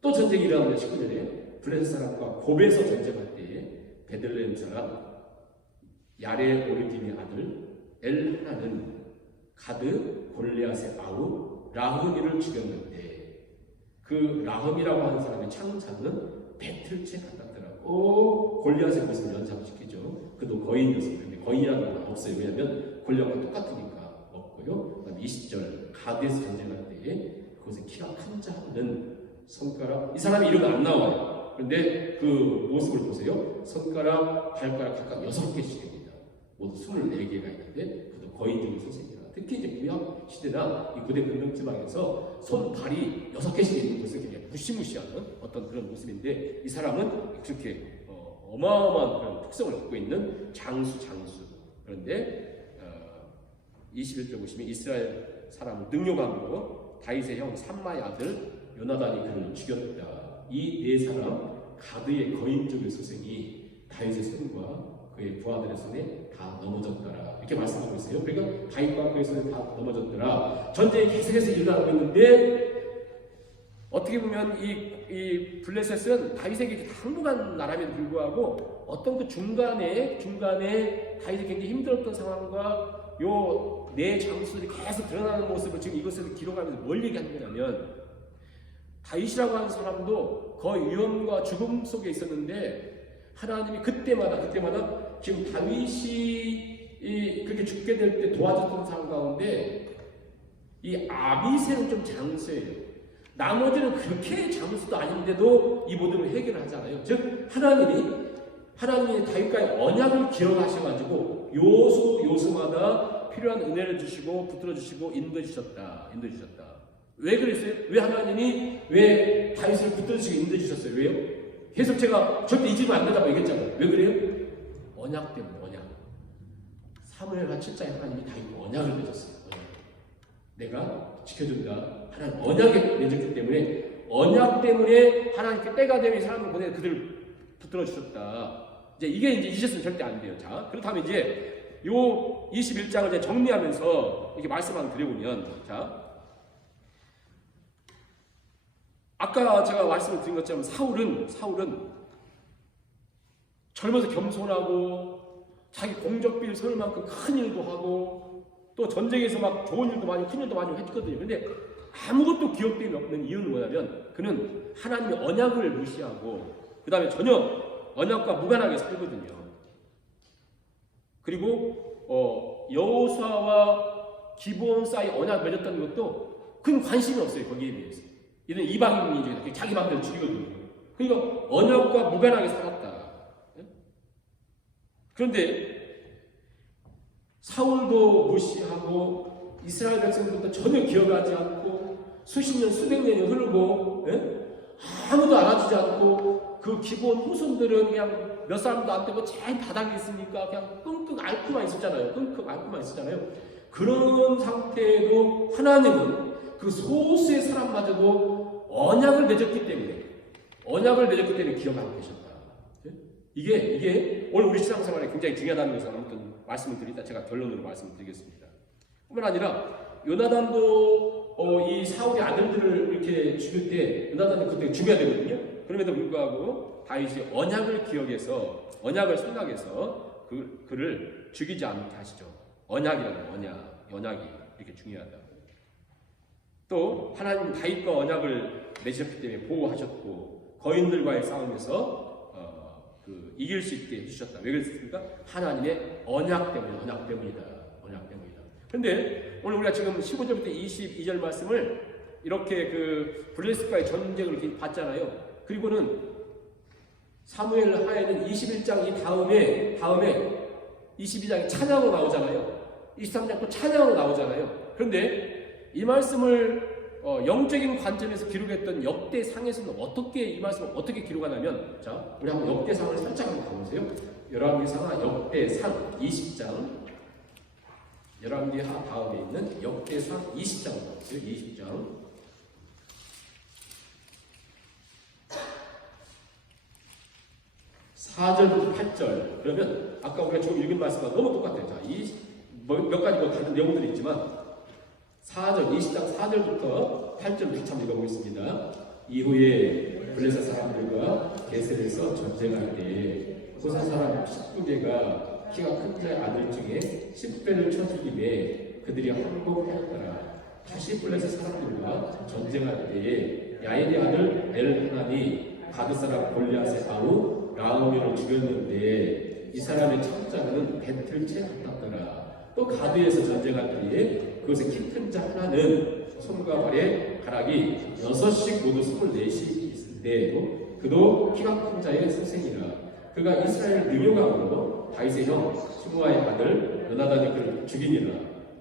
또 전쟁이 일어나는 19절에 블레셋 사람과 곱에서 전쟁할 때에 베들레헴 사람 야레 오르김의 아들 엘하나는 가드 골리앗의 아우 라흐미를 죽였는데, 그 라흐미라고 하는 사람의 창 잡는 배틀채 같았더라고. 골리앗의 모습을 연상시키죠. 그도 거인이었습니다. 근데 거인이라는 건 없어요. 왜냐하면 골리앗과 똑같으니까 없고요. 그다음에 20절 가드에서 전쟁할 때에 그곳에 키가 큰 자 없는 손가락, 이 사람의 이름은 안 나와요. 그런데 그 모습을 보세요. 손가락, 발가락 각각 6개씩입니다. 모두 24개가 있는데 그도 거인적인 선생이라. 특히 이제 구약 시대나 이 고대 근동지방에서 손, 발이 6개씩 있는 것은 굉장히 무시무시한 어떤 그런 모습인데, 이 사람은 그렇게 어마어마한 그런 특성을 갖고 있는 장수. 그런데 21절 보시면 이스라엘 사람은 능욕함으로 다윗의 형 삼마의 아들 요나단이 그를 죽였다. 이 네 사람 가드의 거인족의 소생이 다윗의 손과 그의 부하들의 손에 다 넘어졌더라. 이렇게 말씀하고 있어요. 그러니까 다윗과 그의 손에 다 넘어졌더라. 전쟁이 계속해서 일어나고 있는데, 어떻게 보면 이 블레셋은 다윗에게 항복한 나라임에도 불구하고 어떤 그 중간에 다윗이 굉장히 힘들었던 상황과 요 네 장수들이 계속 드러나는 모습을 지금 이것을 기록하면서 뭘 얘기하는 거냐면, 다윗이라고 하는 사람도 거의 위험과 죽음 속에 있었는데 하나님이 그때마다 지금 다윗이 그렇게 죽게 될 때 도와줬던 상황 가운데 이 아비새는 좀 장수예요. 나머지는 그렇게 장수도 아닌데도 이 모든 걸 해결하잖아요. 즉 하나님이 다윗과의 언약을 기억하셔가지고 요수마다 필요한 은혜를 주시고 붙들어 주시고 인도해 주셨다. 왜 그랬어요? 왜 다윗을 붙들어 주시고 인도해 주셨어요? 왜요? 계속 제가 절대 잊으면 안 된다고 얘기했잖아요. 왜 그래요? 언약 때문에. 사무엘하 7장에 하나님이 다윗과 언약을 맺었어요. 내가 지켜준다. 하나님 언약에 맺었기 때문에, 언약 때문에 하나님께 때가 되면 이 사람을 보내 그들을 붙들어 주셨다. 이게 잊으셨으면 절대 안 돼요. 자, 그렇다면 이제 요 21장을 이제 정리하면서 이렇게 말씀 한번 드려보면, 자, 아까 제가 말씀을 드린 것처럼 사울은 젊어서 겸손하고 자기 공적비를 세울 만큼 큰 일도 하고 또 전쟁에서 막 좋은 일도 많이 큰 일도 많이 했거든요. 근데 아무것도 기억됨이 없는 이유는 뭐냐면 그는 하나님의 언약을 무시하고 그 다음에 전혀 언약과 무관하게 살거든요. 그리고 여호수아와 기브온 사이 언약 맺었던 것도 큰 관심이 없어요. 거기에 대해서. 이런 이방인민족이 자기 마음대로 죽이거든요. 그러니까 언약과 무관하게 살았다. 그런데 사울도 무시하고 이스라엘 백성들도 전혀 기억하지 않고 수십 년 수백 년이 흐르고 아무도 알아주지 않고 그 기본 후손들은 그냥 몇 사람도 안 되고 제일 바닥에 있으니까 그냥 끙끙 앓고만 있었잖아요. 끙끙 앓고만 있었잖아요. 그런 상태에도 하나님은 그 소수의 사람마저도 언약을 맺었기 때문에 기억하고 계셨다. 이게 오늘 우리 신앙생활에 굉장히 중요하다는 것을 아무튼 말씀을 드리다 제가 결론으로 말씀을 드리겠습니다. 뿐만 아니라 요나단도 이 사울의 아들들을 이렇게 죽일 때 요나단이 그때 죽여야 되거든요. 그럼에도 불구하고 다윗이 언약을 기억해서 언약을 생각해서 그를 죽이지 않게 하시죠. 언약이 이렇게 중요하다. 또 하나님 다윗과 언약을 맺으셨기 때문에 보호하셨고 거인들과의 싸움에서 이길 수 있게 해주셨다. 왜 그랬습니까? 하나님의 언약 때문이다. 그런데 오늘 우리가 지금 15절부터 22절 말씀을 이렇게 그 블레셋과의 전쟁을 이렇게 봤잖아요. 그리고는 사무엘 하에는 21장 이 다음에 22장이 찬양으로 나오잖아요. 23장 또 찬양으로 나오잖아요. 그런데 이 말씀을 영적인 관점에서 기록했던 역대상에서는 이 말씀을 어떻게 기록하냐면, 자, 우리 한번 역대상을 살짝 한번 가보세요. 열왕기상 역대상 20장, 열왕기 다음에 있는 역대상 20장 보세요. 20장 4절부터 8절. 그러면 아까 우리가 지금 읽은 말씀과 너무 똑같아요. 자, 몇 가지 뭐 다른 내용들이 있지만 20장 4절부터 8절 같이 한번 읽어보겠습니다. 이후에 블레셋 사람들과 게셀에서 전쟁할 때에 호사 사람 19개가 키가 큰 자의 아들 중에 10배를 쳐 죽임에 그들이 항복하였더라. 다시 블레셋 사람들과 전쟁할 때에 야엘의 아들 엘하나니 가드 사람 골리앗의 아우 라우미를 죽였는데 이 사람의 청자는 배틀채 같았더라. 또 가드에서 전쟁할 때에 그것의 키 큰 자 하나는 손과 발에 가락이 6씩 모두 24씩 있을 때에도 그도 키가 큰 자의 선생이라. 그가 이스라엘 능욕함으로 다윗의 형 시므아의 아들 요나단이 그를 죽이니라.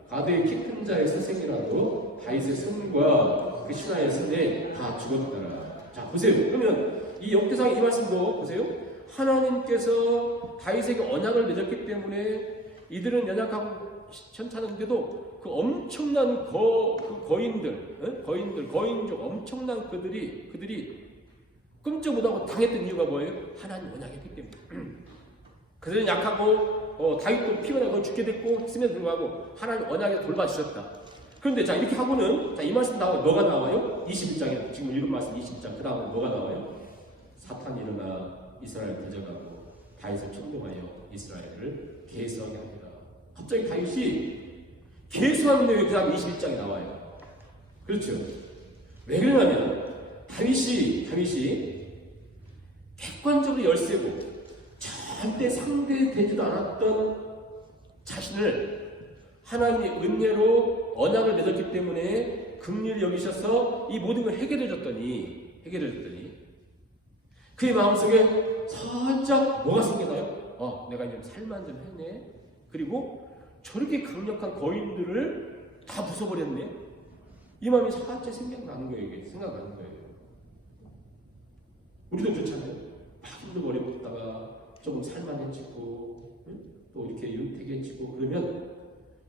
가드의 키 큰 자의 선생이라도 다윗의 손과 그 신하의 손에 다 죽었더라. 자, 보세요. 그러면 이 역대상 이 말씀도 보세요. 하나님께서 다윗에게 언약을 맺었기 때문에 이들은 연약하고 현찮은데도 그 엄청난 거인족 엄청난 그들이 끔찍 못하고 당했던 이유가 뭐예요? 하나님 언약했기 때문에. 그들은 약하고 다윗도 피가 나고 죽게 됐고 했음에도 불구하고 하나님 언약에 돌봐주셨다. 그런데 자, 이렇게 하고는 자, 이 말씀 나와요. 뭐가 나와요? 21장에 지금 읽은 말씀 20장 그 다음에 뭐가 나와요? 사탄이 일어나 이스라엘을 대적하고 다윗을 천동하여 이스라엘을 계수하게 합니다. 갑자기 다윗이 계수하는 내용이 그 다음 21장에 나와요. 그렇죠? 왜 그러냐면 다윗이 객관적으로 열세고 절대 상대되지도 않았던 자신을 하나님의 은혜로 언약을 맺었기 때문에 긍휼히 여기셔서 이 모든 걸 해결해 줬더니 그의 마음속에 살짝 뭐가 생겨나요? 내가 이제 살만 좀 했네. 그리고 저렇게 강력한 거인들을 다 부숴버렸네. 이 마음이 살짝 생각나는 거예요. 이게 생각나는 거예요. 우리도 그렇잖아요. 막 힘들고 어렵다가 조금 살만해지고 또 이렇게 윤택해지고 그러면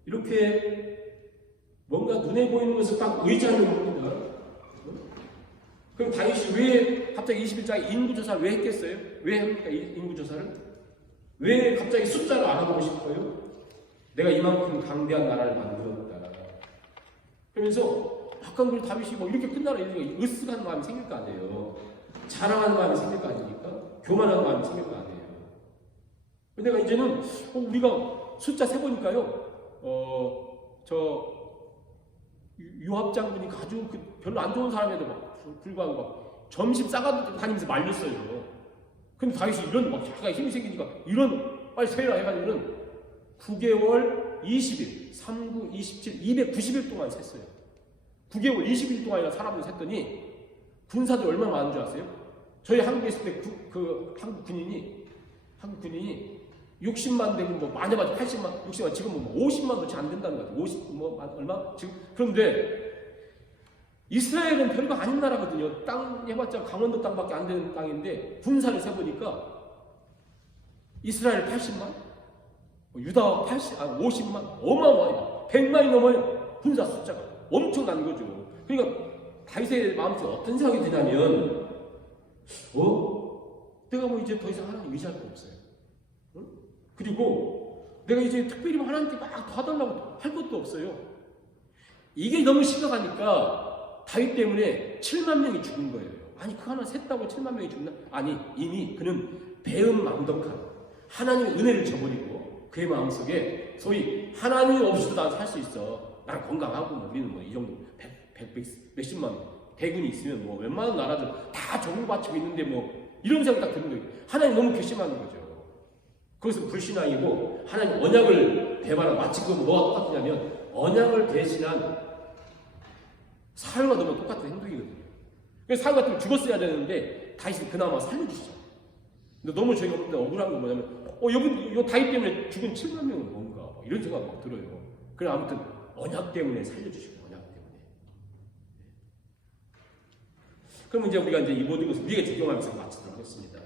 이렇게 뭔가 눈에 보이는 것을 딱 의지하는 겁니다. 그럼 다윗이 왜 갑자기 21장에 인구조사를 왜 했겠어요? 왜 합니까? 인구조사를? 왜 갑자기 숫자를 알아보고 싶어요? 내가 이만큼 강대한 나라를 만들었다. 그러면서 약간 그 다윗이 뭐 이렇게 끝나라 이렇게 으쓱한 마음이 생길 거 아니에요. 자랑하는 마음이 생길 거 아닙니까? 교만한 마음이 생길 거 아니에요. 근데 내가 이제는 우리가 숫자 세보니까요. 저 유합장군이 아주 별로 안 좋은 사람에도 불구하고 막 점심 싸가지고 다니면서 말렸어요. 근데 다윗이 이런 막 자기가 힘이 생기니까 이런 빨리 세라 해가지고는 9개월 20일, 39, 27, 290일 동안 셌어요. 9개월 20일 동안이나 사람을 셌더니 군사들이 얼마나 많은 줄 아세요? 저희 한국에 있을 때 한국 군인이 60만 되고 뭐 많이 봐도 80만, 60만 지금 뭐 50만 도치 안 된다는 것 같아요. 50 뭐 얼마 지금 그런데 이스라엘은 별거 아닌 나라거든요. 땅 해봤자 강원도 땅밖에 안 되는 땅인데 군사를 세보니까 이스라엘 80만, 유다 50만, 어마어마해요. 100만이 넘어요. 군사 숫자가 엄청난 거죠. 그러니까 다윗의 마음속에 어떤 생각이 드냐면, 내가 뭐 이제 더 이상 하나님 의지할 거 없어요. 그리고 내가 이제 특별히 하나님께 막 도와달라고 할 것도 없어요. 이게 너무 심각하니까 다윗 때문에 7만 명이 죽은 거예요. 아니 그 하나 셌다고 7만 명이 죽나? 아니 이미 그는 배은망덕한 하나님의 은혜를 저버리고 그의 마음속에 소위 하나님 없이도 난 살 수 있어. 나는 건강하고 뭐 우리는 뭐 이 정도 몇십만 대군이 있으면 뭐 웬만한 나라들 다 정부 바치고 있는데 뭐 이런 생각 딱 드는 거예요. 하나님 너무 괘씸한 거죠. 그것은 불신앙이고 하나님 언약을 대발한 마치 그거 뭐가 똑같냐면 언약을 대신한 사흘과 너무 똑같은 행동이거든요. 그래서 사흘 같으면 죽었어야 되는데 다윗이 그나마 살려주시죠. 근데 너무 저희가 억울한 건 뭐냐면 요 다윗 때문에 죽은 7만 명은 뭔가 뭐 이런 생각 막 들어요. 그래 아무튼 언약 때문에 살려주시고 언약 때문에. 그럼 이제 우리가 이제 이 모든 것을 우리가 적용하면서 마치도록 하겠습니다.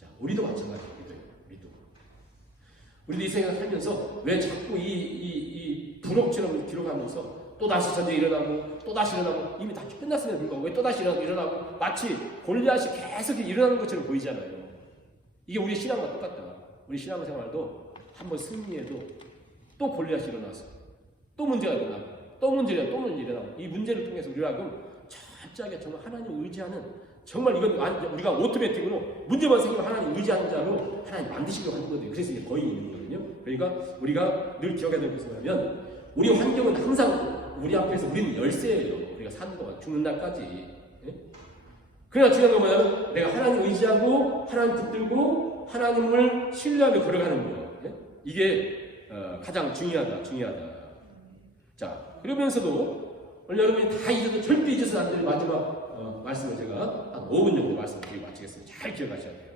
자, 우리도 마찬가지예요. 우리도 이 세상을 살면서 왜 자꾸 이 부록처럼 기록하면서 또다시 전쟁이 일어나고 또다시 일어나고 이미 다 끝났음에도 불구하고 왜 또다시 일어나고 마치 골리앗이 계속 일어나는 것처럼 보이잖아요. 이게 우리 신앙과 똑같다. 우리 신앙생활도 한번 승리해도 또 골리앗이 일어나서 또 문제가 일어나고 또 문제가 일어나고 이 문제를 통해서 우리가 철저하게 정말 하나님을 의지하는 정말 이건 우리가 오토매틱으로 문제만 생기면 하나님 의지하는 자로 하나님 만드시려고 하는 거거든요. 그래서 이제 거의 있는 거거든요. 그러니까 우리가 늘 기억해야 될 것은 뭐냐면 우리 환경은 항상 우리 앞에서 우리는 열쇠예요. 우리가 사는 동안 죽는 날까지. 예? 그러나 중요한 건 뭐냐면 내가 하나님 의지하고 하나님 붙들고 하나님을 신뢰하며 걸어가는 거예요. 예? 이게 가장 중요하다. 자, 그러면서도 오늘 여러분이 다 잊어도 절대 잊어서는 안 될 마지막 말씀을 제가 한 5분 정도 말씀드리고 마치겠습니다. 잘 기억하셔야 돼요.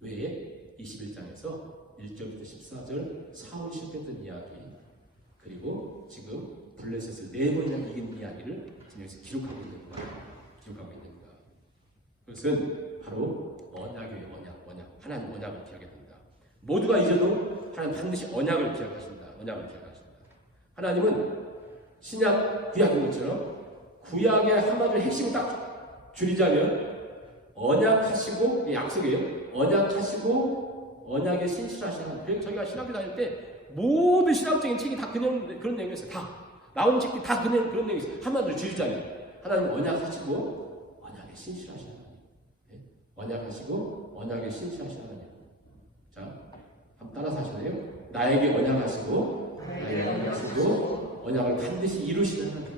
왜 21장에서 1절부터 14절 사울 실패했던 이야기 그리고 지금 블레셋을 4번이나 이긴 이야기를 지금 여기서 기록하고 있는가? 그것은 바로 언약이에요. 언약. 하나님 언약을 기억해야 됩니다. 모두가 잊어도 하나님 반드시 언약을 기억하신다. 하나님은 신약, 구약인 것처럼 구약의 한마디로 핵심 딱 줄이자면 언약하시고 약속이에요. 언약하시고 언약에 신실하시는 하나님. 저희가 신학교 다닐 때 모든 신학적인 책이 다 그런 내용이 있어요. 다 나온 책이 다 그런 내용이 있어요. 한마디로 줄이자면 하나님 언약하시고 언약에 신실하시는 하나님. 네? 언약하시고 언약에 신실하시는 하나님. 자, 한번 따라서 하실래요? 나에게 언약하시고 언약을 반드시 이루시는 하나님.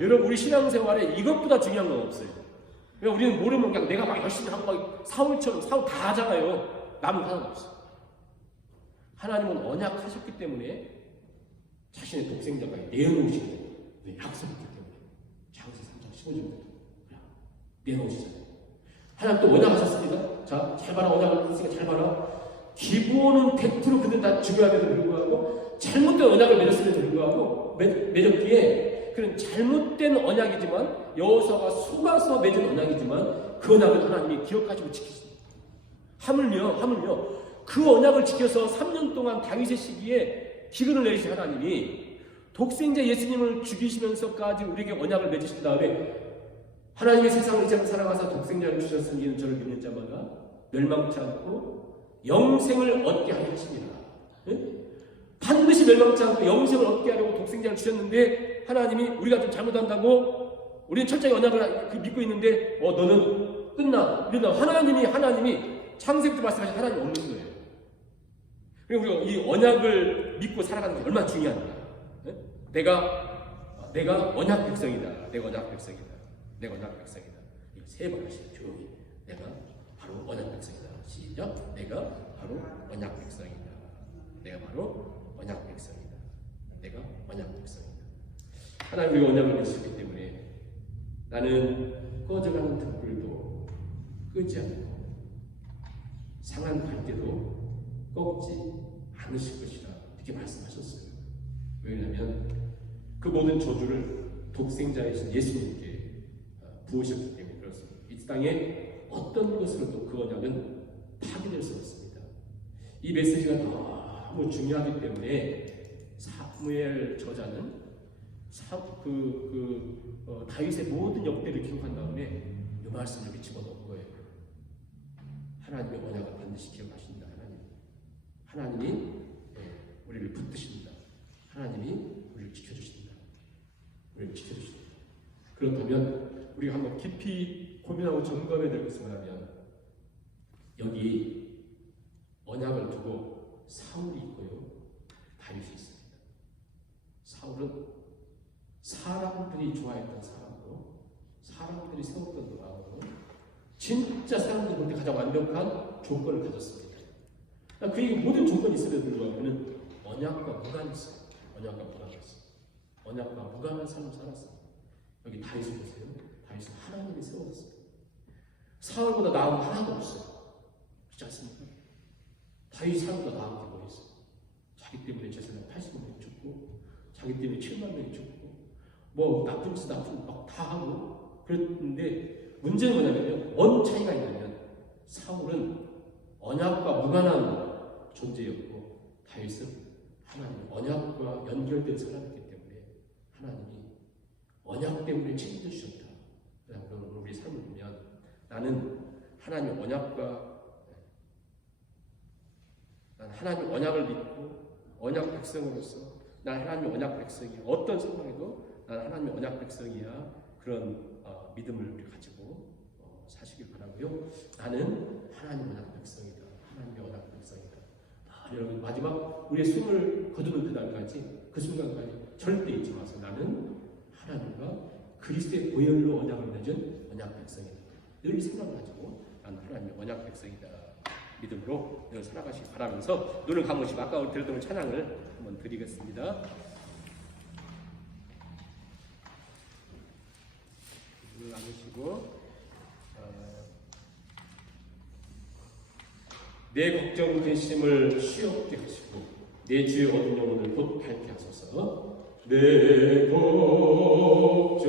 여러분 우리 신앙생활에 이것보다 중요한 건 없어요. 우리는 모르면 그냥 내가 막 열심히 하고 막 사울 다 하잖아요. 남은 하나도 없어. 하나님은 언약하셨기 때문에 자신의 독생자까지 내놓으시거든요. 약속했기 때문에 창세 3장 15절부터 내놓으시잖아요. 하나님 또 언약하셨습니다. 자, 잘 봐라. 언약을 했으니까 잘 봐라. 기부원은 100% 그들 다 죽여야 되는 불구하고 잘못된 언약을 맺었음에도 불구하고 맺었기에 그런 잘못된 언약이지만 여호수아가 속아서 맺은 언약이지만 그 언약을 하나님이 기억하시고 지키십니다. 하물며 그 언약을 지켜서 3년 동안 다윗의 시기에 기근을 내리신 하나님이 독생자 예수님을 죽이시면서까지 우리에게 언약을 맺으신 다음에 하나님의 세상을 이처럼 사랑하사 독생자를 주셨으니 이는 저를 믿는 자마다 멸망치 않고 영생을 얻게 하려 하십니다. 반드시 멸망치 않고 영생을 얻게 하려고 독생자를 주셨는데 하나님이 우리가 좀 잘못한다고 우리는 철저히 언약을 믿고 있는데 너는 끝나 이런다. 하나님이 창세부터 말씀하신 하나님 없는 거예요. 그리고 우리가 이 언약을 믿고 살아가는 게 얼마나 중요한가. 내가 언약 백성이다. 내가 언약 백성이다. 내가 언약 백성이다. 세 번 하시죠. 조용히. 내가 바로 언약 백성이다. 시작. 내가 바로 언약 백성이다. 내가 바로 언약 백성이다. 내가 언약 백성이다. 하나님 우리가 언약을 맺으셨기 때문에 나는 꺼져가는 등불도 끄지 않고 상한 갈대도 꺾지 않으실 것이라 이렇게 말씀하셨어요. 왜냐하면 그 모든 저주를 독생자이신 예수님께 부으셨기 때문에 그렇습니다. 이 땅에 어떤 것으로도 그 언약은 파괴될 수 없습니다. 이 메시지가 너무 중요하기 때문에 사무엘 저자는 다윗의 모든 역대를 기록한 다음에 이 말씀을 여기 집어넣은 거예요. 하나님의 언약을 반드시 기억하신다. 하나님이 우리를 붙드신다. 하나님이 우리를 지켜주신다. 우리를 지켜주신다. 그렇다면 우리가 한번 깊이 고민하고 점검해야 될 것은 뭐냐면 여기 언약을 두고 사울이 있고요. 다윗이 있습니다. 사울은 사람들이 좋아했던 사람으로 사람들이 세웠던 왕으로 진짜 사람들이 볼 때 가장 완벽한 조건을 가졌습니다. 그 얘기 모든 조건이 있음에도 불구하고 그는 언약과 무관했어요. 언약과 무관했어요. 언약과 무관한 삶을 살았어요. 여기 다윗을 보세요. 다윗은 하나님이 세웠어요. 사울보다 나은 하나도 없어요. 그렇지 않습니까? 다윗이 사울보다 나은 게 뭐 있어요? 자기 때문에 제사장 80명이 죽고 자기 때문에 7만 명이 죽고 뭐 나쁜 짓 막 다 하고 그랬는데 문제는 뭐냐면요. 뭔 차이가 있냐면 사울은 언약과 무관한 존재였고 다윗은 하나님 언약과 연결된 사람이기 때문에 하나님이 언약 때문에 책임져주셨다. 그러면 우리 삶을 보면 나는 하나님의 언약을 믿고 언약 백성으로서 난 하나님의 언약 백성이야. 어떤 상황에도 난 하나님의 언약 백성이야. 그런 믿음을 우리 가지고 사시길 바라고요. 나는 하나님의 언약 백성이다. 하나님의 언약 백성이다. 여러분 마지막 우리의 숨을 거두는 그날까지 그 순간까지 절대 잊지 마세요. 나는 하나님과 그리스도의 보혈로 언약을 맺은 언약 백성이다. 늘 이 생각을 가지고 나는 하나님의 언약 백성이다. 믿음으로 늘 살아가시기 바라면서 눈을 감으시고 아까 우리 들었던 찬양을 한번 드리겠습니다. 눈을 감으시고 내 걱정 되심을 쉬었게 하시고 내 주의 어두운 영혼을 곧 밝게 하소서. 내 걱정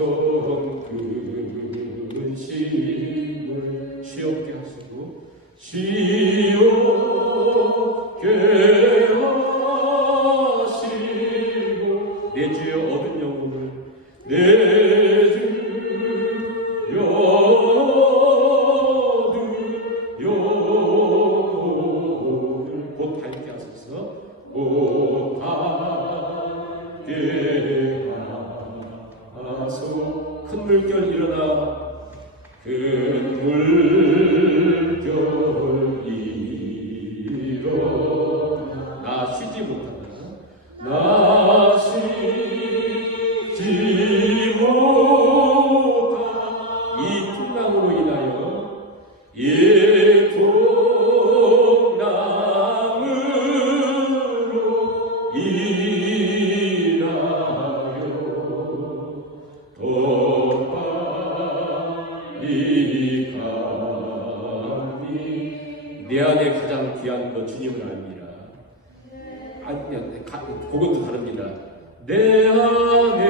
근심을 쉬었게 하시고 쉬었게 하시고 내 주의 어두운 영혼을 내 주의 어두운 영혼을 곧 밝게 하소서. 곧 밝게 하소. 큰 물결 일어나 큰 물결 일어나 나 쉬지 못한다. 나 쉬지 못한다. 이 풍랑으로 인하여 이 풍랑으로 인하여 더 빨리 가니 내 안에 가장 귀한 것 주님을 압니다. 아니, 그것도 다릅니다. 내 안에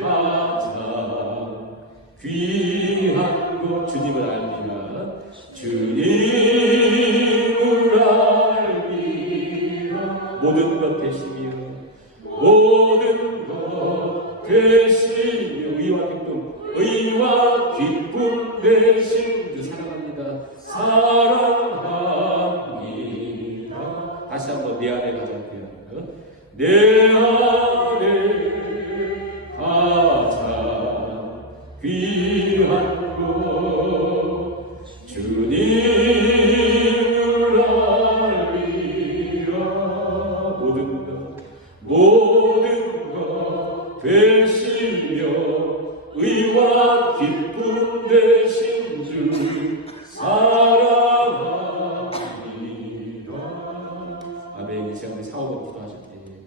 가장 귀한 것 주님을 압니다. 주님을 알미라. 모든 것 되시며 모든 것 되시며 의와 기쁨 되신 그 사랑합니다. 사랑합니다. 다시 한번 내 안에 가장 빌며 의와 기쁨 되신 주 사랑합니다. 아멘. 이 시간에 사업을 기도하실 때에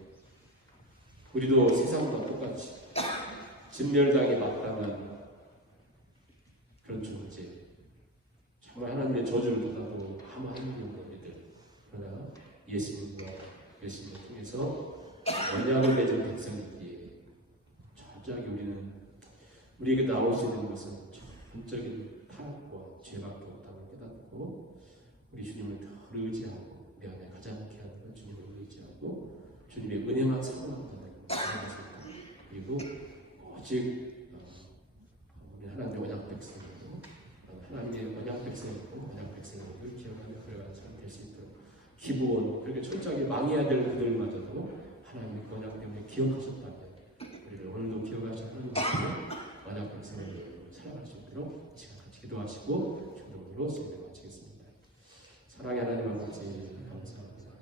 우리도 세상과 똑같이 진멸당에 마땅한 그런 존재, 정말 하나님의 저주를 받아도 아무 하나님이 없는 우리들, 그러나 예수님과 예수님을 통해서 언약을 맺은 백성이기에 철저하게 우리에게 나올 수 있는 것은 전적인 타락과 죄밖에 없다고 깨닫고 우리 주님을 더 의지하고 내 안에 가장 귀한 주님을 의지하고 주님의 은혜만 사모하는 것입니다. 그리고 오직 우리 하나님의 언약 백성이고 하나님의 언약 백성이고 언약 백성을 기억하며 그래가는 사람 될 수 있도록 기부원 그렇게 철저하게 망해야 될 그들마저도 하나님의 언약 때문에 기억하셨다면 우리를 오늘도 기억하신 하나님께서 언약 백성을 살아갈 수 있도록 시간 같이 기도하시고 주님으로 세례를 마치겠습니다. 사랑의 하나님 아버지 감사합니다.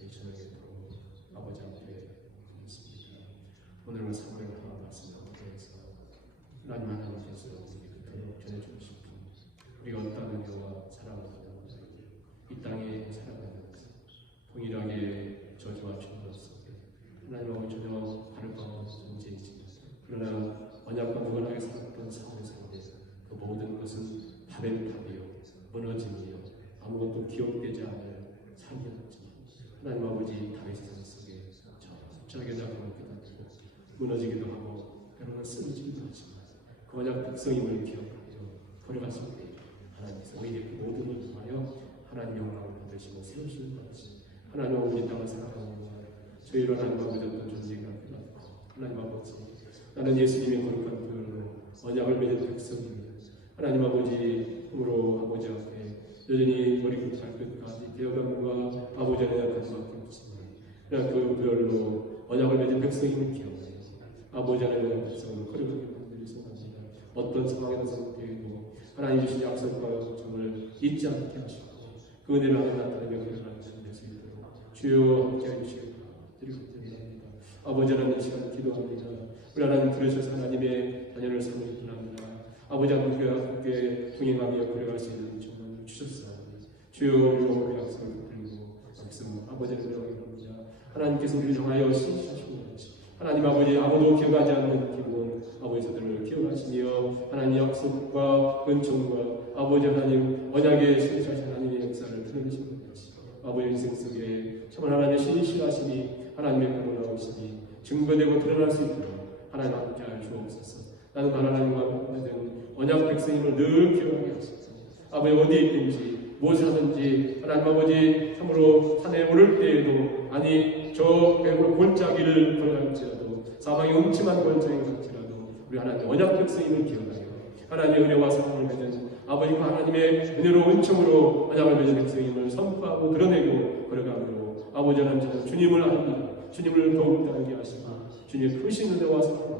이 저녁에 또 아버지 앞에 있습니다. 오늘은 사무엘 하나 말씀을 통해서 하나님 하나님께서 우리에게 전해주고 싶은 우리가 어떤 은혜와 사랑을 받는 이 땅에 살아가면서 동일하게 저주와 충돌 속에 하나님 아버지 전혀 바를 바 없는 존재이지만 그러나 언약과 무관하게 살았던 사람의 삶에 그 모든 것은 바벨탑이요 무너짐이요 아무것도 기억되지 않을 삶이었지만 하나님 아버지 다윗의 산 속에 철저하게 잡음을 깨닫고 무너지기도 하고 때로는 쓰러지기도 하지만 그 언약 백성임을 기억하여 걸어갔을 때 하나님께서 오히려 그 모든 걸 통하여 하나님 영광을 받으시고 세우시는 것이 하나님 아버지 땅을 살아가는 저희로 하나님 아버지 어떤 존재가 깨닫고 하나님 아버지 나는 예수님의 거룩한 교회로 언약을 맺은 백성입니다. 하나님 아버지으로 아버지 앞에 여전히 머리부터 발끝까지 되어감과 아버지 안에 약한 수밖에 없습니다. 그러나 그 별로 언약을 맺은 백성임을 기억하여 아버지 안에 대한 백성을 거룩하게 만들기 소원합니다. 어떤 상황에도 선택되고 하나님 주신 약속과 약속을 잊지 않게 하시고 그 은혜를 하나님 나타내며 그러한 시간 될수 있도록 주여 함께해 주시옵소서. 드리고 드립니다. 아버지 하나님 시간 기도합니다. 우리 하나님 들으셔서 하나님의 자녀를 삼으시기 합니다. 아버지 하나님과 함께 동행하며 걸어갈 수 있는 정말 주셨사옵니다. 주여 우리 약속을 드리고 말씀 아버지를 명령합니다. 하나님께서 우리를 향하여 신실하시고 하나님 아버지 아무도 기억하지 않는 기분 아버지들을 기억하시며 하나님 약속과 은총과 아버지 하나님 언약의 신실하신 하나님의 역사를 드러내시는 것이 아버지 인생 속에 정말 하나님의 신실하심이 하나님의 그러나오심이 증거되고 드러날 수 있도록 하나님 함께하여 주옵소서. 나는 하나님과 맺은 언약 백성임을 늘 기억하게 하소서. 아버지 어디에 있든지 무엇을 하든지 하나님 아버지 참으로 산에 오를 때에도 아니 저 배로 골짜기를 걸어갈지라도 사방이 음침한 골짜기 갈지라도 우리 하나님 언약 백성임을 기억하여 하나님의 은혜와 사랑을 맺은 아버지와 하나님의 은혜로 은총으로 언약을 맺은 백성임을 선포하고 드러내고 걸어가므로 아버지 하나님 주님을 압니다. 주님을 더욱 알게 하시고 주님의 크신 은혜와 사랑을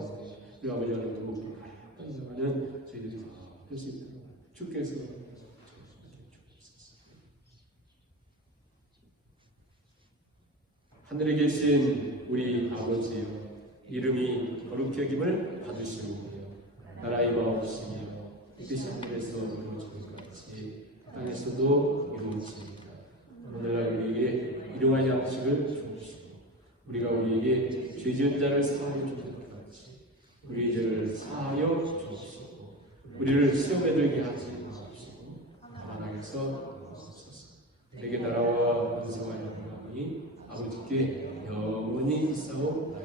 우리 아버지 하나님 더욱 나가는 저희들이 될 수 있도록 주께서 하늘에 계신 우리 아버지여 이름이 거룩히 여김을 받으시오며 나라의 마옵시며 뜻이 하늘에서 이루어지는 것 같이 땅에서도 이루어지니까 오늘날 우리에게 일용할 양식을 주옵시고 우리가 우리에게 죄 지은 자를 사하여 주는 것 같이 우리 죄를 사하여 주옵시고 우리를 시험에 들게 하지 마옵시고 다만하게서 주옵소서. 내게 나라와 권세와 영광이 아버지께 영원히 있사옵나이다.